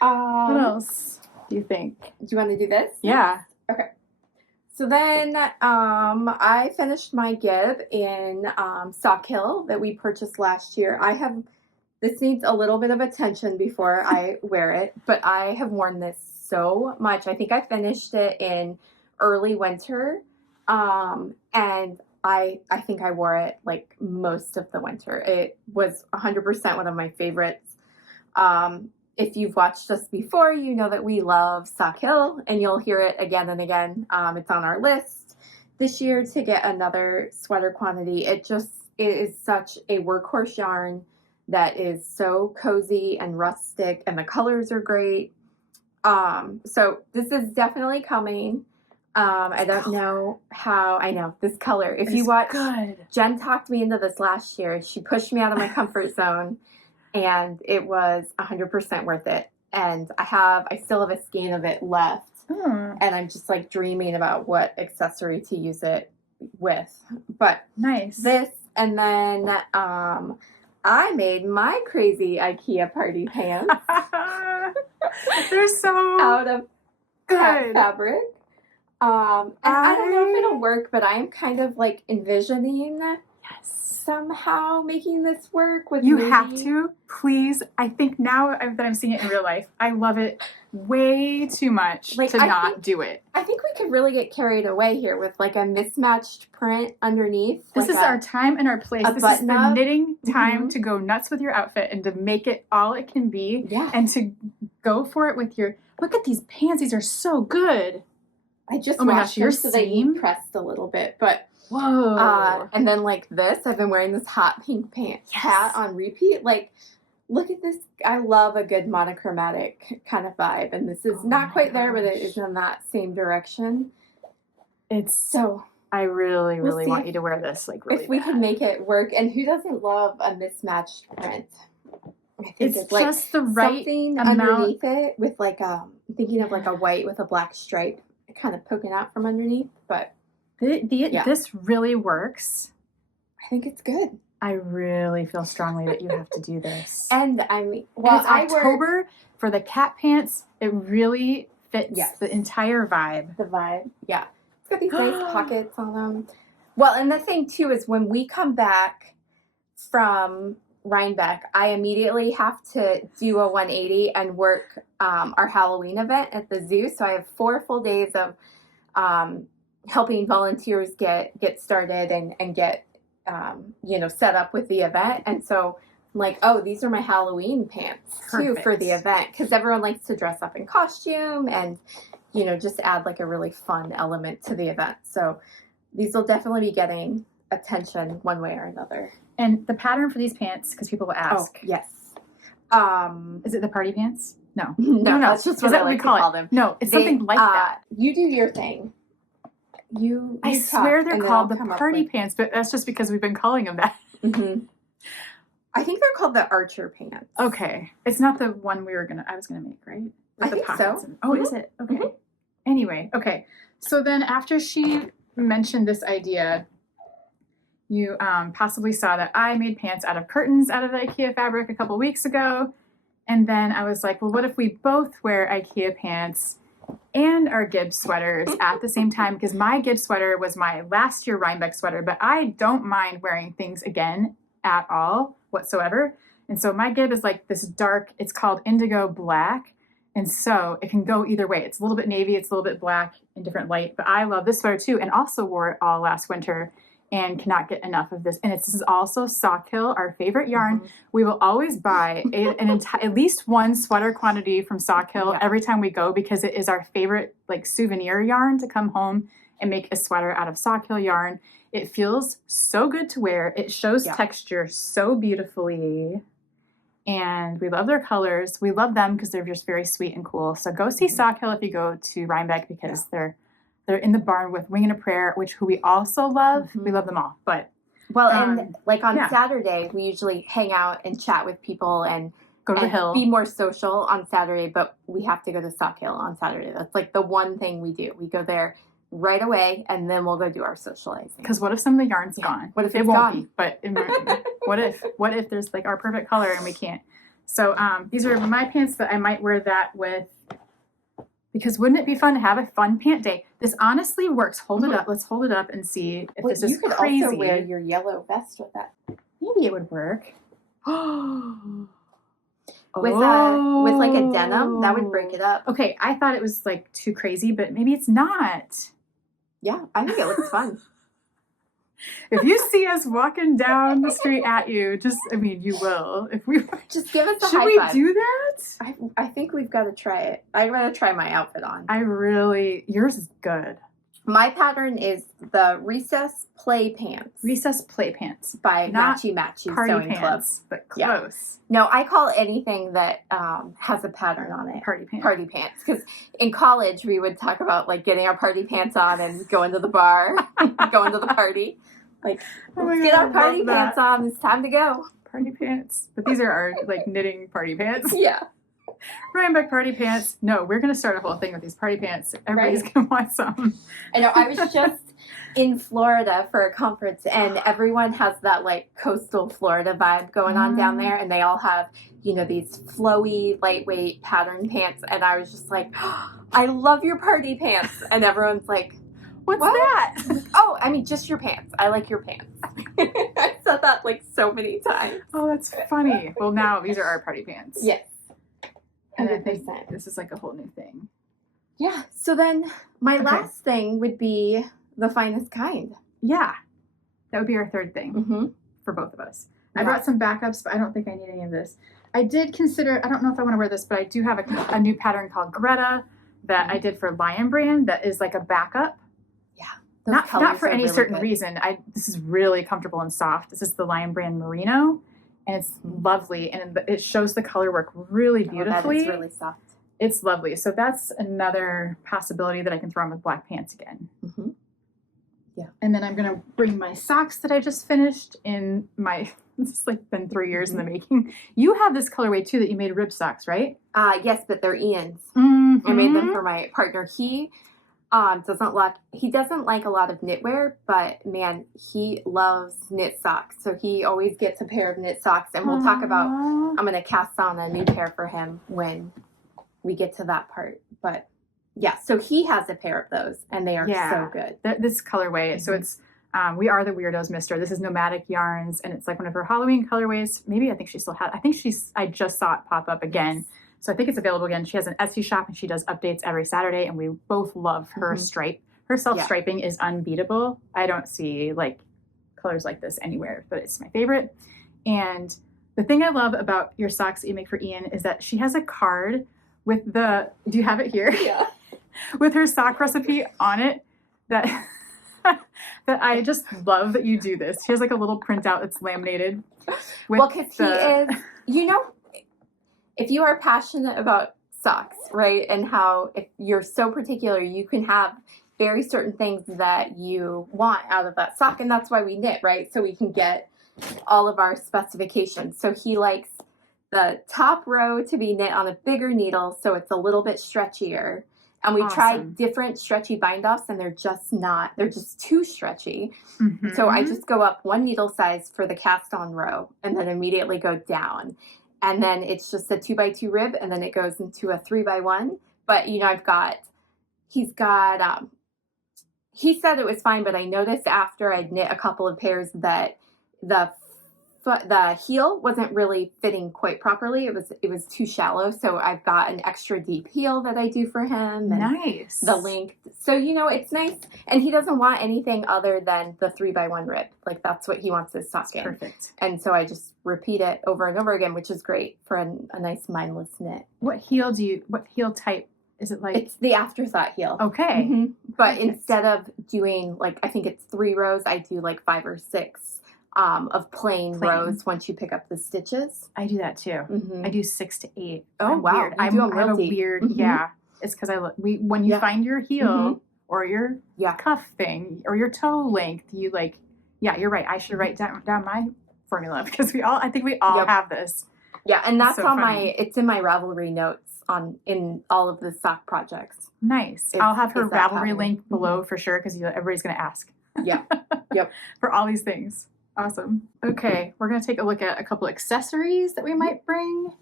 What else do you think? Do you want to do this? Yeah. Okay. So then I finished my gib in Sakill that we purchased last year. This needs a little bit of attention before I wear it, but I have worn this so much. I think I finished it in early winter. And I think I wore it like most of the winter. It was 100% one of my favorites. If you've watched us before, you know that we love Sakill, and you'll hear it again and again. It's on our list this year to get another sweater quantity. It is such a workhorse yarn that is so cozy and rustic, and the colors are great. So this is definitely coming. I don't know how. I know this color. If you watch, Jen talked me into this last year. She pushed me out of my comfort zone, and it was 100% worth it. And I still have a skein of it left, and I'm just like dreaming about what accessory to use it with. But nice this, and then I made my crazy IKEA party pants. They're so out of cat fabric. And I don't know if it'll work, but I'm kind of like envisioning somehow making this work with you. Have to, please. I think now that I'm seeing it in real life, I love it way too much to not do it. I think we could really get carried away here with like a mismatched print underneath. This is our time and our place. This is the knitting time to go nuts with your outfit and to make it all it can be. Yeah. And to go for it with look at these pants. These are so good. I just washed them so they pressed a little bit, but whoa! And then like this, I've been wearing this hot pink hat on repeat. Like, look at this. I love a good monochromatic kind of vibe. And this is not quite there, but it is in that same direction. It's so... I really, really want you to wear this, like, really if we bad. can make it work. And who doesn't love a mismatched print? I think It's it's like just the right something amount. underneath it with like thinking of like a white with a black stripe kind of poking out from underneath. But this really works. I think it's good. I really feel strongly that you have to do this. And I mean, well, it's October for the cat pants. It really fits the entire vibe. The vibe, yeah. It's got these nice pockets on them. Well, and the thing too is when we come back from Rhinebeck, I immediately have to do a 180 and work our Halloween event at the zoo. So I have 4 full days of helping volunteers get started and get set up with the event. And so I'm like, oh, these are my Halloween pants too for the event, because everyone likes to dress up in costume and just add like a really fun element to the event. So these will definitely be getting attention one way or another. And the pattern for these pants, because people will ask. Oh, yes. Is it the party pants? No. No. That's just what I like to call them. No, it's something like that. You do your thing. I swear they're called the party pants, but that's just because we've been calling them that. Mm-hmm. I think they're called the Archer pants. Okay. It's not the one I was gonna make, right? With I think so. Is it? Okay. Mm-hmm. Anyway, okay. So then after she mentioned this idea, you possibly saw that I made pants out of curtains out of the IKEA fabric a couple weeks ago. And then I was like, well, what if we both wear IKEA pants and our Gibbs sweaters at the same time? Because my Gibbs sweater was my last year Rhinebeck sweater, but I don't mind wearing things again at all whatsoever. And so my Gib is like this dark, it's called indigo black. And so it can go either way. It's a little bit navy, it's a little bit black in different light, but I love this sweater too, and also wore it all last winter and cannot get enough of this. And this is also Sakill, our favorite yarn. Mm-hmm. We will always buy at least one sweater quantity from Sakill every time we go, because it is our favorite like souvenir yarn to come home and make a sweater out of Sakill yarn. It feels so good to wear. It shows texture so beautifully. And we love their colors. We love them because they're just very sweet and cool. So go see Sakill if you go to Rhinebeck, because they're in the barn with Wing and a Prayer, who we also love. Mm-hmm. We love them all. But and like on Saturday, we usually hang out and chat with people and go to the hill. Be more social on Saturday, but we have to go to Sakill on Saturday. That's like the one thing we do. We go there right away, and then we'll go do our socializing. Because what if some of the yarn's gone? What if it won't be? But what if there's like our perfect color and we can't? So these are my pants that I might wear that with, because wouldn't it be fun to have a fun pant day? This honestly works. Hold it up. Let's hold it up and see if this is crazy. You could also wear your yellow vest with that. Maybe it would work. With like a denim, that would break it up. Okay, I thought it was like too crazy, but maybe it's not. Yeah, I think it looks fun. If you see us walking down the street at you, you will. If we just give us a should high we five. Do that? I think we've got to try it. I'm going to try my outfit on. Yours is good. My pattern is the Recess Play Pants. Recess Play Pants. By Matchy Matchy Sewing Club. But close. No, I call anything that has a pattern on it party pants. Party pants. Because in college, we would talk about like getting our party pants on and going to the bar, going to the party. Like, let's get our party pants on. It's time to go. Party pants. But these are our like knitting party pants. Yeah. Rhinebeck party pants. No, we're going to start a whole thing with these party pants. Everybody's going to want some. I know. I was just in Florida for a conference, and everyone has that like coastal Florida vibe going on down there, and they all have, these flowy, lightweight pattern pants, and I was just like, oh, I love your party pants. And everyone's like, What's that? Oh, I mean, just your pants. I like your pants. I said that like so many times. Oh, that's funny. Well, now these are our party pants. Yes. And I think this is like a whole new thing. Yeah. So then my last thing would be the finest kind. Yeah. That would be our third thing for both of us. I brought some backups, but I don't think I need any of this. I did consider, I don't know if I want to wear this, but I do have a new pattern called Greta that I did for Lion Brand that is like a backup. Not for any certain reason. This is really comfortable and soft. This is the Lion Brand Merino, and it's lovely, and it shows the color work really beautifully. It's really soft. It's lovely. So that's another possibility that I can throw on with black pants again. Mm-hmm. Yeah. And then I'm going to bring my socks that I just finished in my, it's like been 3 years in the making. You have this colorway too that you made rib socks, right? Yes, but they're Ian's. Mm-hmm. I made them for my partner. He doesn't like a lot of knitwear, but man, he loves knit socks. So he always gets a pair of knit socks, and we'll talk about, I'm going to cast on a new pair for him when we get to that part. But yeah, so he has a pair of those, and they are so good. This colorway, so it's We Are the Weirdos Mister. This is Nomadic Yarns, and it's like one of her Halloween colorways. Maybe I think she still has. I just saw it pop up again. So I think it's available again. She has an Etsy shop, and she does updates every Saturday, and we both love her stripe. Her self-striping is unbeatable. I don't see like colors like this anywhere, but it's my favorite. And the thing I love about your socks that you make for Ian is that she has a card with do you have it here? Yeah. With her sock recipe on it that that I just love that you do this. She has like a little printout that's laminated. Well, because he is, if you are passionate about socks, right, and how if you're so particular, you can have very certain things that you want out of that sock, and that's why we knit, right? So we can get all of our specifications. So he likes the top row to be knit on a bigger needle, so it's a little bit stretchier. And we tried different stretchy bind offs, and they're just too stretchy. Mm-hmm. So I just go up one needle size for the cast on row and then immediately go down. And then it's just a 2x2 rib, and then it goes into a 3x1. But, he said it was fine, but I noticed after I'd knit a couple of pairs that the heel wasn't really fitting quite properly. It was too shallow. So I've got an extra deep heel that I do for him. And nice. The length. So, it's nice. And he doesn't want anything other than the 3x1 rib. Like that's what he wants his sock in. Perfect. And so I just repeat it over and over again, which is great for a nice mindless knit. What heel type? Is it like? It's the afterthought heel. Okay. Mm-hmm. But instead of doing I think it's 3 rows, I do 5 or 6 of plain rows once you pick up the stitches. I do that too. Mm-hmm. I do 6 to 8. Oh, wow. Weird. I have a weird, it's because when you find your heel or your cuff thing or your toe length, you you're right. I should write down my formula because I think we all have this. Yeah. And that's on it's in my Ravelry notes in all of the sock projects. Nice. I'll have her Ravelry link below for sure because everybody's going to ask. Yeah. Yep. For all these things. Awesome. Okay, we're going to take a look at a couple accessories that we might bring.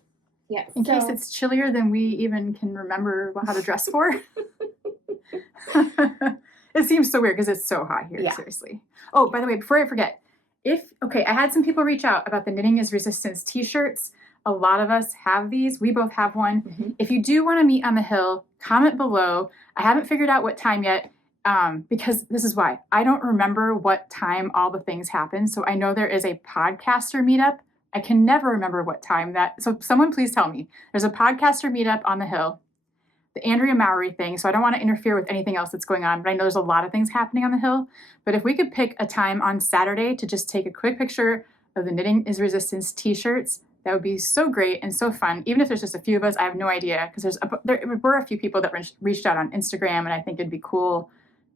Yes. In case it's chillier than we even can remember how to dress for. It seems so weird because it's so hot here, seriously. Oh, by the way, before I forget, I had some people reach out about the Knitting is Resistance t-shirts. A lot of us have these. We both have one. Mm-hmm. If you do want to meet on the hill, comment below. I haven't figured out what time yet. Because this is why I don't remember what time all the things happen. So I know there is a podcaster meetup. I can never remember what time so someone please tell me. There's a podcaster meetup on the hill, the Andrea Mowry thing. So I don't want to interfere with anything else that's going on, but I know there's a lot of things happening on the hill. But if we could pick a time on Saturday to just take a quick picture of the Knitting is Resistance t-shirts, that would be so great and so fun. Even if there's just a few of us, I have no idea because there were a few people that reached out on Instagram, and I think it'd be cool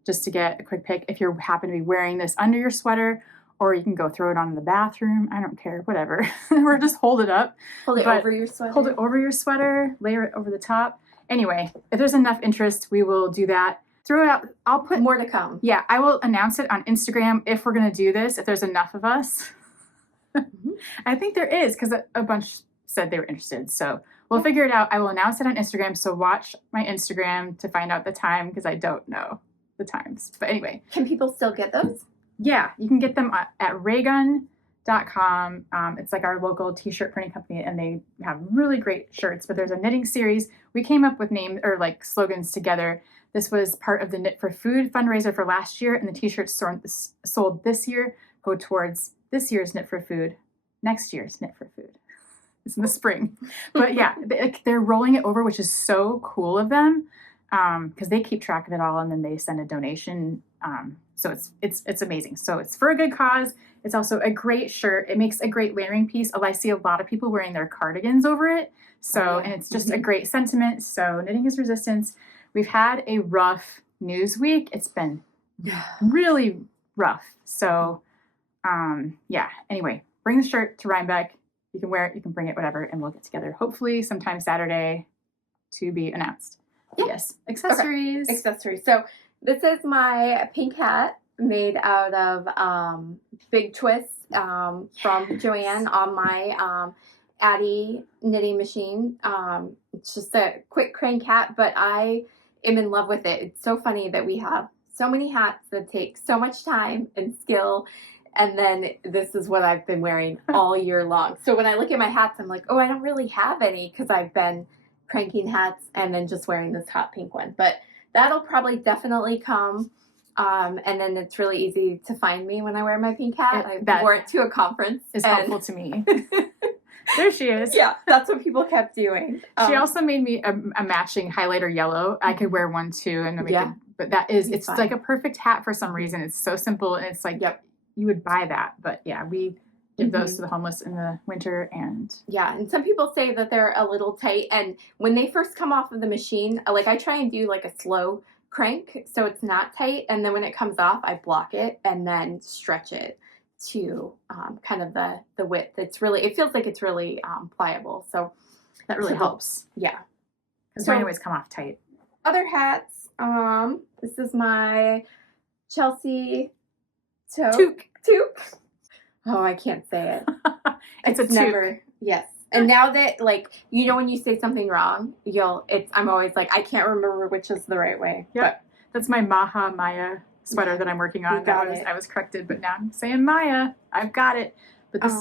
just to get a quick pic if you happen to be wearing this under your sweater, or you can go throw it on in the bathroom. I don't care, whatever. Or just hold it up. Hold it over your sweater. Hold it over your sweater, layer it over the top. Anyway, if there's enough interest, we will do that. Throw it out. I'll put more to come. Yeah, I will announce it on Instagram if we're going to do this, if there's enough of us. I think there is because a bunch said they were interested. So we'll figure it out. I will announce it on Instagram. So watch my Instagram to find out the time because I don't know the times. But anyway. Can people still get those? Yeah, you can get them at raygun.com. It's like our local t-shirt printing company, and they have really great shirts. But there's a knitting series. We came up with names or slogans together. This was part of the Knit for Food fundraiser for last year, and the t-shirts sold this year go towards this year's Knit for Food, next year's Knit for Food. It's in the spring. But yeah, they're rolling it over, which is so cool of them because they keep track of it all, and then they send a donation So it's amazing. So it's for a good cause. It's also a great shirt. It makes a great layering piece. I see a lot of people wearing their cardigans over it. So, and it's just a great sentiment. So knitting is resistance. We've had a rough news week. It's been really rough. So, yeah, anyway, bring the shirt to Rhinebeck. You can wear it, you can bring it, whatever, and we'll get together hopefully sometime Saturday to be announced. Yeah. Yes. Accessories. Okay. Accessories. So this is my pink hat made out of big twists from Joanne on my Addy knitting machine. It's just a quick crank hat, but I am in love with it. It's so funny that we have so many hats that take so much time and skill, and then this is what I've been wearing all year long. So when I look at my hats, I'm like, oh, I don't really have any because I've been cranking hats and then just wearing this hot pink one. But that'll probably definitely come. And then it's really easy to find me when I wear my pink hat. I wore it to a conference. It's helpful to me. There she is. Yeah, that's what people kept doing. She also made me a matching highlighter yellow. I could wear one too, and then we could. But it's fun. Like a perfect hat for some reason. It's so simple, and it's like you would buy that. But yeah, we give those to the homeless in the winter, and and some people say that they're a little tight, and when they first come off of the machine, like I try and do like a slow crank so it's not tight, and then when it comes off, I block it and then stretch it to kind of the width. It feels like it's really pliable, so that really helps. Yeah, because mine always come off tight. Other hats. This is my Chelsea toque. Oh, I can't say it. It's a toque. Yes. And now that, like, you know, when you say something wrong, I'm always like, I can't remember which is the right way. Yeah. That's my Maha Maya sweater that I'm working on. I was corrected, but now I'm saying Maya. I've got it. But this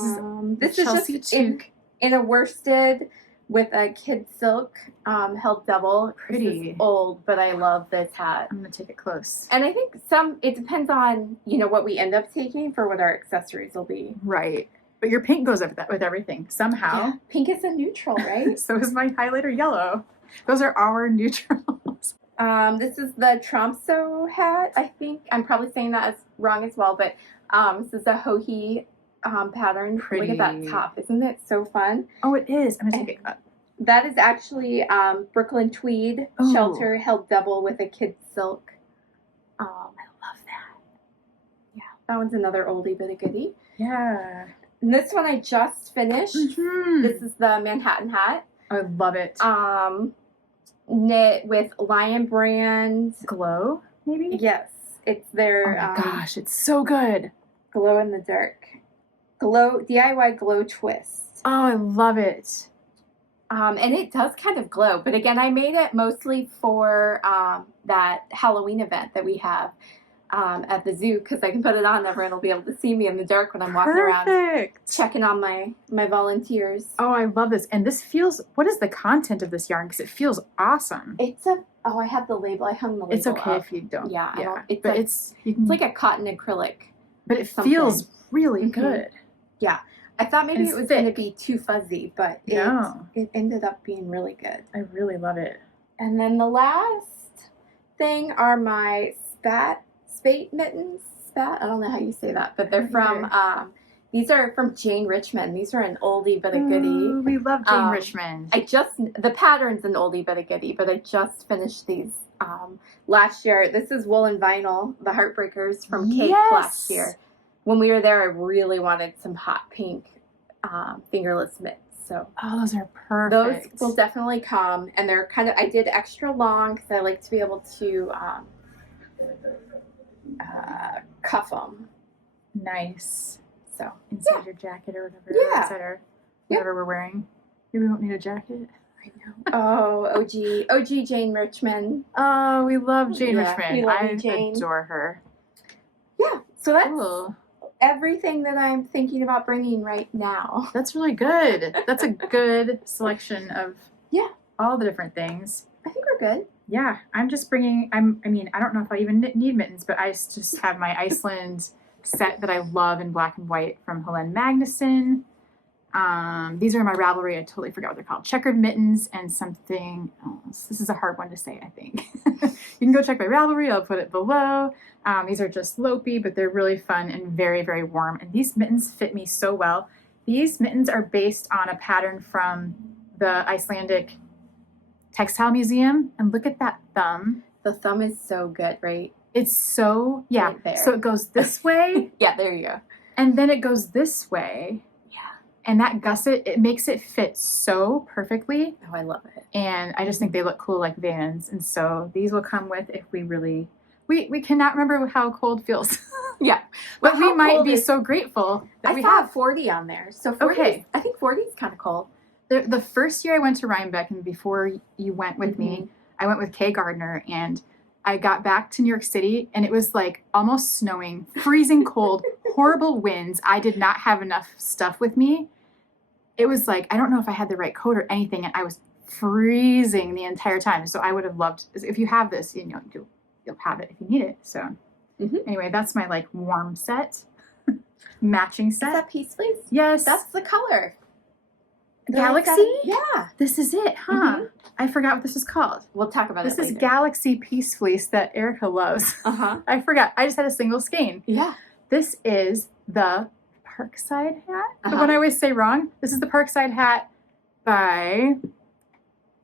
is Chelsea toque in a worsted with a kid silk held double. Pretty. This is old, but I love this hat. I'm going to take it close. And I think it depends on, what we end up taking for what our accessories will be. Right. But your pink goes with everything somehow. Yeah. Pink is a neutral, right? So is my highlighter yellow. Those are our neutrals. This is the Tromso hat, I think. I'm probably saying that wrong as well, but this is a Hohi pattern. Pretty. Look at that top. Isn't it so fun? Oh, it is. I'm going to take it up. That is actually Brooklyn tweed shelter held double with a kid silk. I love that. Yeah, that one's another oldie but a goodie. Yeah. And this one I just finished. Mm-hmm. This is the Manhattan hat. I love it. Knit with Lion Brand. Glow, maybe? Yes. It's their... Oh my gosh, it's so good. Glow in the dark. DIY glow twist. Oh, I love it. And it does kind of glow. But again, I made it mostly for that Halloween event that we have at the zoo, because I can put it on, everyone will be able to see me in the dark when I'm walking around checking on my volunteers. Oh, I love this. And this feels, what is the content of this yarn? Because it feels awesome. I have the label. I hung the label. It's okay up. if you don't. Yeah. It's like a cotton acrylic. But it feels really good. Yeah. I thought maybe it was going to be too fuzzy, but it ended up being really good. I really love it. And then the last thing are my spate mittens. I don't know how you say that, but they're from, these are from Jane Richmond. These are an oldie but a goodie. Ooh, we love Jane Richmond. The pattern's an oldie but a goodie, but I just finished these last year. This is Wool and Vinyl, the Heartbreakers from Cake last year. When we were there, I really wanted some hot pink fingerless mitts. So those are perfect. Those will definitely come, and they're I did extra long because I like to be able to cuff them. Nice. So inside your jacket or whatever. Yeah. Inside whatever we're wearing. Maybe we won't need a jacket. I know. Oh, OG Jane Richmond. Oh, we love Jane Richmond. We love I Jane. adore her. Yeah. So that's cool. Everything that I'm thinking about bringing right now. That's really good. That's a good selection of all the different things. I think we're good. Yeah, I'm just bringing, I don't know if I even need mittens, but I just have my Iceland set that I love in black and white from Helene Magnuson. These are my Ravelry. I totally forgot what they're called. Checkered mittens and something else. This is a hard one to say, I think. You can go check my Ravelry. I'll put it below. These are just Lopey, but they're really fun and very, very warm. And these mittens fit me so well. These mittens are based on a pattern from the Icelandic Textile Museum. And look at that thumb. The thumb is so good, right? It's so, yeah. Right there. So it goes this way. Yeah, there you go. And then it goes this way. Yeah. And that gusset, it makes it fit so perfectly. Oh, I love it. And I just think they look cool like Vans. And so these will come with if we really, we cannot remember how cold feels. Yeah. But we might cold be is- so grateful that I we saw have. 40 on there. So 40 Okay. I think 40 is kind of cold. The first year I went to Rhinebeck, and before you went with me, I went with Kay Gardner, and I got back to New York City, and it was like almost snowing, freezing cold, horrible winds. I did not have enough stuff with me. It was like, I don't know if I had the right coat or anything, and I was freezing the entire time. So I would have loved, if you have this, you know, you'll have it if you need it. So anyway, that's my like warm set, matching Is set. that Peace Fleece? Yes. That's the color. Galaxy? Yeah. This is it, huh? I forgot what this is called. We'll talk about This it is later. Galaxy Peace Fleece that Erica loves. Uh-huh. I forgot. I just had a single skein. Yeah. This is the Parkside hat. The Uh-huh. one I always say wrong. This is the Parkside hat by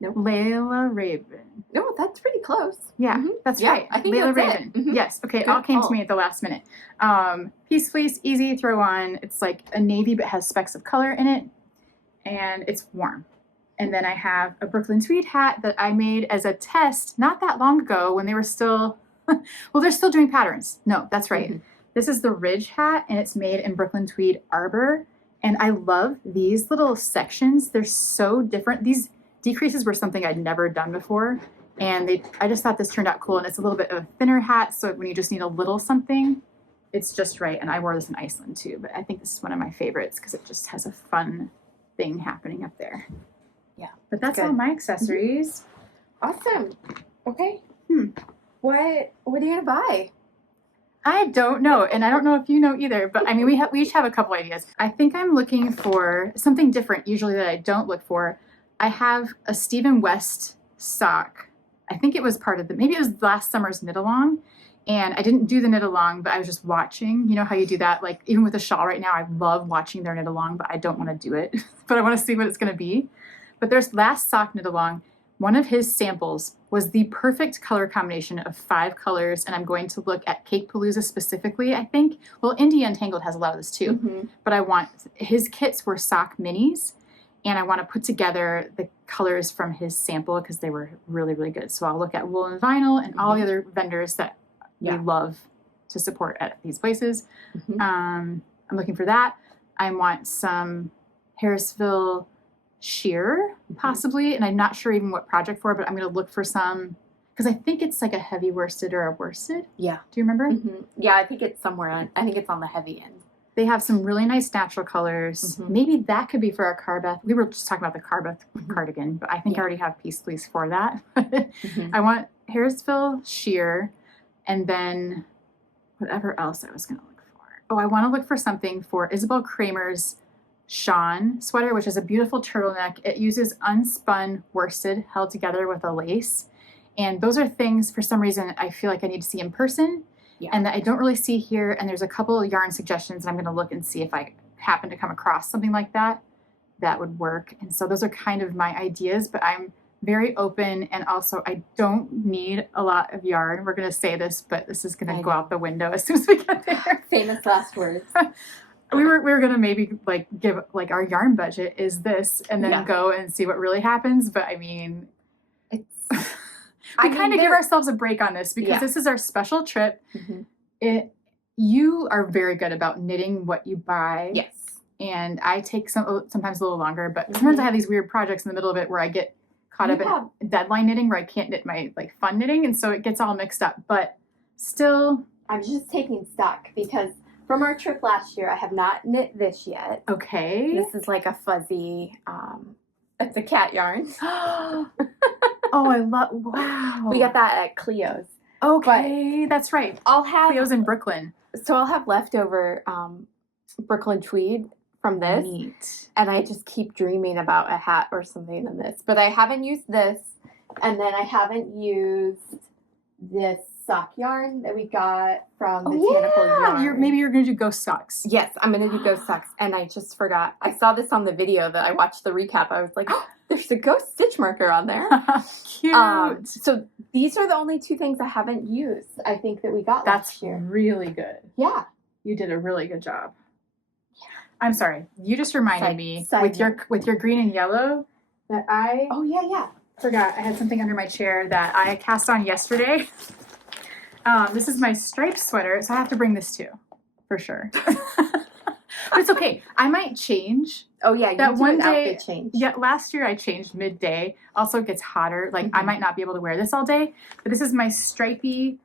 Layla Raven. No, that's pretty close. Yeah, that's Yeah, right. I think Layla that's Raven. it. Mhm. Yes. Okay. Good All came to call. me at the last minute. Peace Fleece, easy throw on. It's like a navy but has specks of color in it, and it's warm. And then I have a Brooklyn tweed hat that I made as a test not that long ago when they were still, well, they're still doing patterns. No, that's right. This is the Ridge hat, and it's made in Brooklyn tweed arbor. And I love these little sections. They're so different. These decreases were something I'd never done before. And I just thought this turned out cool. And it's a little bit of a thinner hat. So when you just need a little something, it's just right. And I wore this in Iceland too. But I think this is one of my favorites because it just has a fun thing happening up there. Yeah. But that's Good. all my accessories. Awesome. Okay. What are you gonna buy? I don't know, and I don't know if you know either, but I mean, we each have a couple ideas. I think I'm looking for something different, usually that I don't look for. I have a Stephen West sock. I think it was part of maybe it was last summer's knit along, and I didn't do the knit along, but I was just watching. You know how you do that? Like even with a shawl right now, I love watching their knit along, but I don't want to do it, but I want to see what it's going to be. But there's last sock knit along. One of his samples was the perfect color combination of 5 colors, and I'm going to look at Cake Palooza specifically, I think. Well, India Untangled has a lot of this too, but I want, his kits were sock minis, and I want to put together the colors from his sample because they were really, really good. So I'll look at Wool and Vinyl and all the other vendors that we love to support at these places. I'm looking for that. I want some Harrisville sheer possibly, and I'm not sure even what project for, but I'm going to look for some because I think it's like a heavy worsted or a worsted. Yeah. Do you remember? Yeah, I think it's somewhere on. I think it's on the heavy end. They have some really nice natural colors. Maybe that could be for our Carbeth. We were just talking about the Carbeth cardigan, but I think I already have Peace Fleece for that. I want Harrisville sheer, and then whatever else I was going to look for. Oh, I want to look for something for Isabel Kramer's Sean sweater, which is a beautiful turtleneck. It uses unspun worsted held together with a lace. And those are things, for some reason, I feel like I need to see in person and that I don't really see here. And there's a couple of yarn suggestions. And I'm going to look and see if I happen to come across something like that would work. And so those are kind of my ideas, but I'm very open. And also I don't need a lot of yarn. We're going to say this, but this is going to go out the window as soon as we get there. Famous last words. We were gonna maybe like give like our yarn budget is this and then go and see what really happens. But I mean, we kind of give ourselves a break on this because this is our special trip. You are very good about knitting what you buy. Yes. And I take sometimes a little longer, but sometimes I have these weird projects in the middle of it where I get caught up in deadline knitting where I can't knit my like fun knitting, and so it gets all mixed up. But still, I'm just taking stock because from our trip last year, I have not knit this yet. Okay. This is like a fuzzy, it's a cat yarn. Oh, I love, wow. We got that at Cleo's. Okay, that's right. I'll have Cleo's in Brooklyn. So I'll have leftover Brooklyn tweed from this. Neat. And I just keep dreaming about a hat or something in this. But I haven't used this. And then I haven't used this sock yarn that we got from Botanical Yarn. Maybe you're going to do ghost socks. Yes, I'm going to do ghost socks. And I just forgot. I saw this on the video that I watched the recap. I was like, oh, there's a ghost stitch marker on there. Cute. So these are the only two things I haven't used, I think, that we got last year. That's really good. Yeah. You did a really good job. Yeah. I'm sorry. You just reminded me with your green and yellow that I... Oh, yeah. Forgot I had something under my chair that I cast on yesterday. This is my striped sweater, so I have to bring this too, for sure. But it's okay. I might change. Oh yeah, that one day. Outfit change. Yeah, last year I changed midday. Also, it gets hotter. Like I might not be able to wear this all day. But this is my stripey.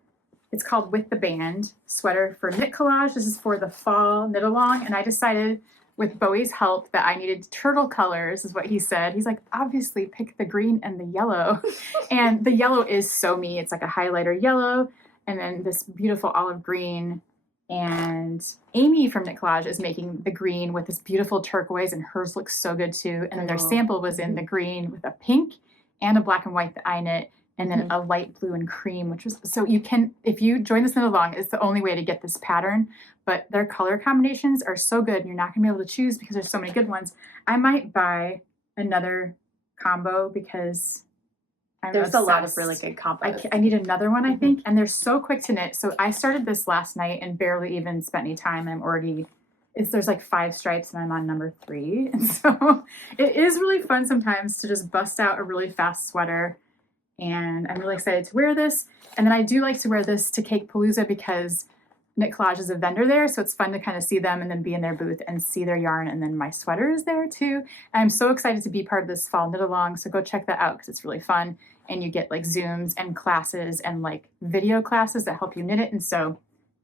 It's called With the Band sweater for Knit Collage. This is for the fall knit along, and I decided, with Bowie's help, that I needed turtle colors, is what he said. He's like, obviously pick the green and the yellow. And the yellow is so me. It's like a highlighter yellow, and then this beautiful olive green. And Amy from Knit Collage is making the green with this beautiful turquoise, and hers looks so good too. And then their sample was in the green with a pink and a black and white that I knit, and then a light blue and cream, which was, so you can, if you join this knit along, it's the only way to get this pattern. But their color combinations are so good, and you're not gonna be able to choose because there's so many good ones. I might buy another combo because there's obsessed. A lot of really good combos. I need another one, I think, and they're so quick to knit. So I started this last night and barely even spent any time. I'm already, there's like 5 stripes and I'm on number 3. And so it is really fun sometimes to just bust out a really fast sweater. And I'm really excited to wear this. And then I do like to wear this to Cake Palooza because Knit Collage is a vendor there, so it's fun to kind of see them and then be in their booth and see their yarn, and then my sweater is there too. And I'm so excited to be part of this fall knit along, so go check that out because it's really fun, and you get like Zooms and classes and like video classes that help you knit it, and so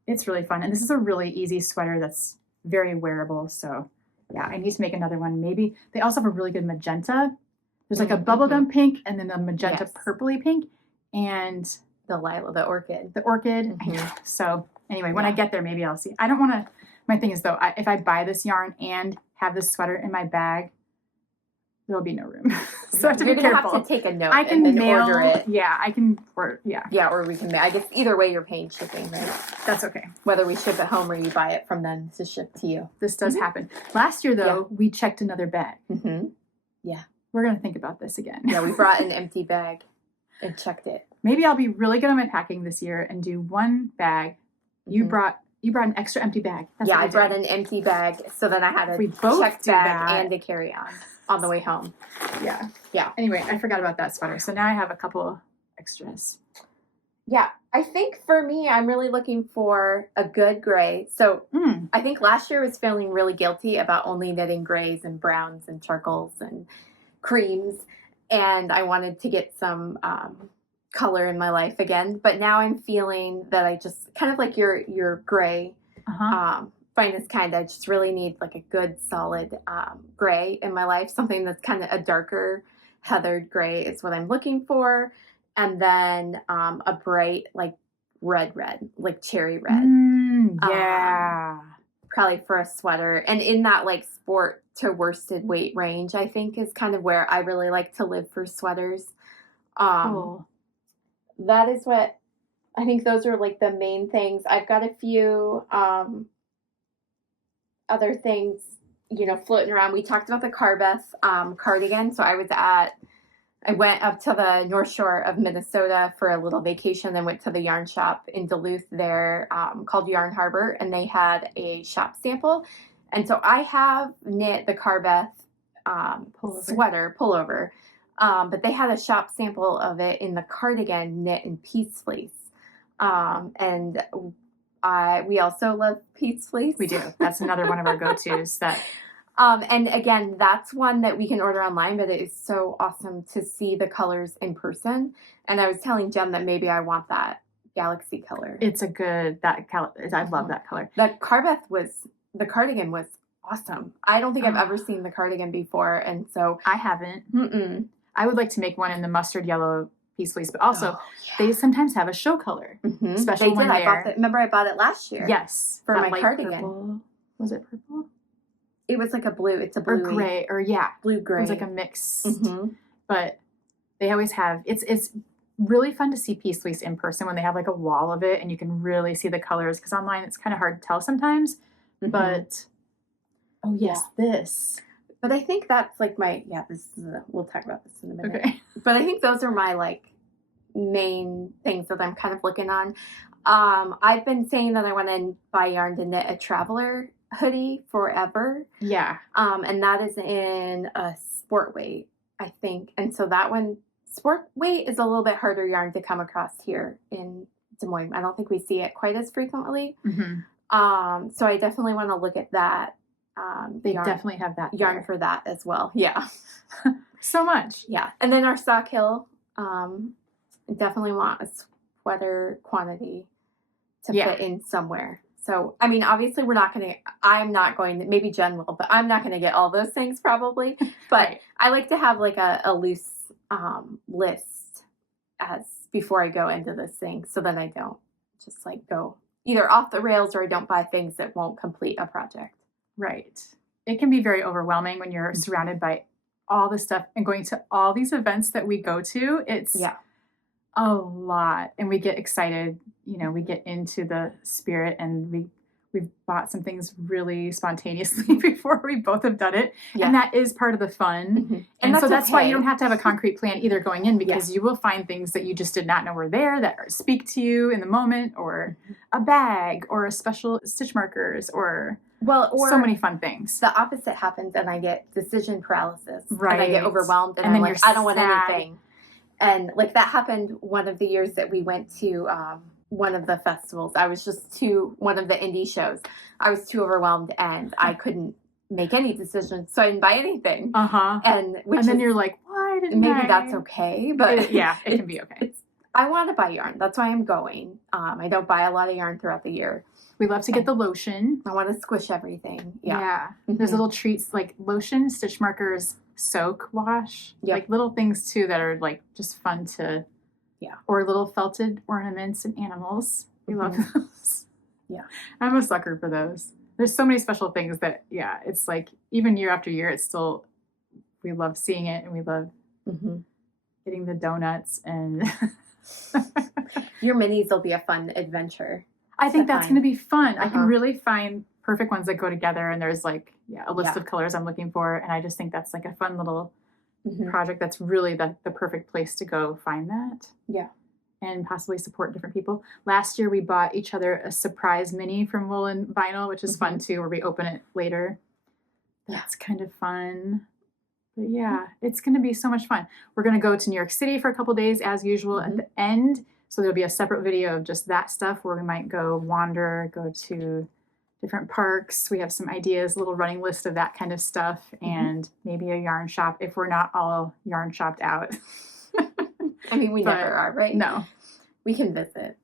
it's really fun. And this is a really easy sweater that's very wearable, so yeah, I need to make another one. Maybe they also have a really good magenta. There's like a bubblegum pink and then a magenta purpley pink, and the orchid. I know. So anyway, when I get there, maybe I'll see. I don't want to, my thing is though, if I buy this yarn and have this sweater in my bag, there'll be no room. So I have to be careful. Have to take a note I can and then order it. Yeah, I can order, yeah. Yeah, or we can, I guess either way you're paying shipping, right? That's okay. Whether we ship it home or you buy it from them to ship to you. This does happen. Last year though, we checked another bag. Yeah. We're going to think about this again. Yeah, we brought an empty bag and checked it. Maybe I'll be really good on my packing this year and do one bag. You brought an extra empty bag. That's I brought an empty bag, so then I had a checked bag and a carry-on the way home. Yeah. Anyway, I forgot about that sweater, so now I have a couple extras. Yeah, I think for me, I'm really looking for a good gray. So I think last year I was feeling really guilty about only knitting grays and browns and charcoals and creams, and I wanted to get some color in my life again. But now I'm feeling that I just kind of like your gray finest kind. I just really need like a good solid gray in my life. Something that's kind of a darker heathered gray is what I'm looking for. And then a bright like red, like cherry red. Probably for a sweater. And in that like sport to worsted weight range, I think is kind of where I really like to live for sweaters. Cool. That is what I think, those are like the main things. I've got a few other things, floating around. We talked about the Carbeth cardigan. So I went up to the North Shore of Minnesota for a little vacation, then went to the yarn shop in Duluth there called Yarn Harbor, and they had a shop sample. And so I have knit the Carbeth sweater pullover, but they had a shop sample of it in the cardigan knit in Peace Fleece. And we also love Peace Fleece. We do. That's another one of our go-tos. And again, that's one that we can order online, but it is so awesome to see the colors in person. And I was telling Jen that maybe I want that galaxy color. It's a good, I love that color. The cardigan was awesome. I don't think I've ever seen the cardigan before. And so I haven't. I would like to make one in the mustard yellow Peace Fleece, but also they sometimes have a show color, especially when remember I bought it last year. Yes. For my cardigan. Purple. Was it purple? It was like a blue. It's a or blue gray, or blue gray. It was like a mix. Mm-hmm. But they always have, it's really fun to see Peace Fleece in person when they have like a wall of it and you can really see the colors, because online it's kind of hard to tell sometimes. Mm-hmm. But oh yes, this. But I think that's like this is we'll talk about this in a minute. Okay. But I think those are my like main things that I'm kind of looking on. I've been saying that I want to buy yarn to knit a traveler hoodie forever. Yeah. And that is in a sport weight, I think. And so that one, sport weight, is a little bit harder yarn to come across here in Des Moines. I don't think we see it quite as frequently. Mm-hmm. So I definitely want to look at that. They definitely have that yarn there. for that as well. Yeah. So much. Yeah. And then our Sakill, definitely want a sweater quantity to fit in somewhere. So, I mean, obviously I'm not going to, maybe Jen will, but I'm not going to get all those things probably. But Right. I like to have like a loose list before I go into this thing, so then I don't just like go either off the rails or I don't buy things that won't complete a project. Right. It can be very overwhelming when you're surrounded by all the stuff and going to all these events that we go to. It's a lot. And we get excited, we get into the spirit, and we've bought some things really spontaneously before we both have done it. Yeah. And that is part of the fun. Mm-hmm. And so that's why you don't have to have a concrete plan either going in, because you will find things that you just did not know were there that speak to you in the moment, or a bag, or a special stitch markers, or so many fun things. The opposite happens, and I get decision paralysis. Right. And I get overwhelmed, and then I'm like, I don't want anything. And like that happened one of the years that we went to one of the festivals. I was just one of the indie shows. I was too overwhelmed and I couldn't make any decisions, so I didn't buy anything. And then you're like, why didn't maybe that's okay, but it can be okay. I want to buy yarn. That's why I'm going. I don't buy a lot of yarn throughout the year. We love to get the lotion. I want to squish everything. Mm-hmm. There's little treats like lotion, stitch markers, soak wash, like little things too that are like just fun to, or little felted ornaments and animals. We love those. Yeah. I'm a sucker for those. There's so many special things that, it's like even year after year, it's still, we love seeing it, and we love getting the donuts and your minis will be a fun adventure. I think that's going to be fun. I can really find perfect ones that go together, and there's like a list of colors I'm looking for, and I just think that's like a fun little project that's really the perfect place to go find that. Yeah. And possibly support different people. Last year we bought each other a surprise mini from Woolen Vinyl, which is fun too, where we open it later. That's kind of fun. But it's going to be so much fun. We're going to go to New York City for a couple days as usual at the end. So there'll be a separate video of just that stuff where we might go wander, go to different parks. We have some ideas, a little running list of that kind of stuff, and maybe a yarn shop if we're not all yarn shopped out. I mean, we never are, right? No. We can visit.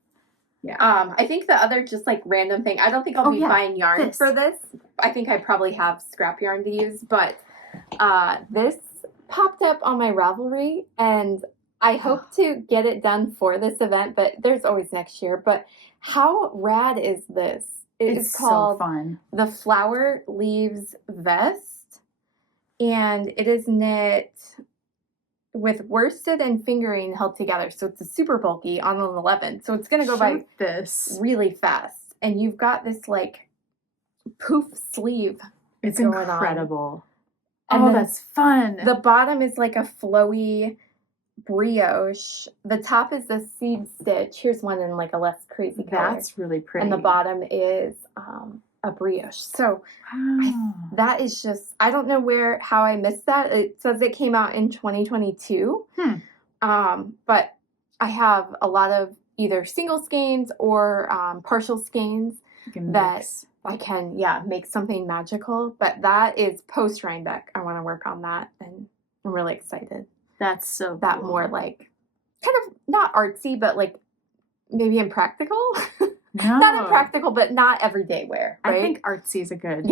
Yeah. I think the other just like random thing, I don't think I'll be buying yarn for this. I think I probably have scrap yarn to use, but this popped up on my Ravelry, and I hope to get it done for this event, but there's always next year. But how rad is this? It's called so fun. The Flower Leaves Vest, and it is knit with worsted and fingering held together. So it's a super bulky on an 11. So it's going to go by this really fast. And you've got this like poof sleeve. It's incredible. And that's fun. The bottom is like a flowy brioche. The top is the seed stitch. Here's one in like a less crazy color. That's really pretty. And the bottom is a brioche. So that is just, I don't know how I missed that. It says it came out in 2022. But I have a lot of either single skeins or partial skeins that I can, make something magical. But that is post Rhinebeck. I want to work on that, and I'm really excited. That's so that cool. More like kind of not artsy, but like maybe impractical. No. Not impractical, but not everyday wear, right? I think artsy is a good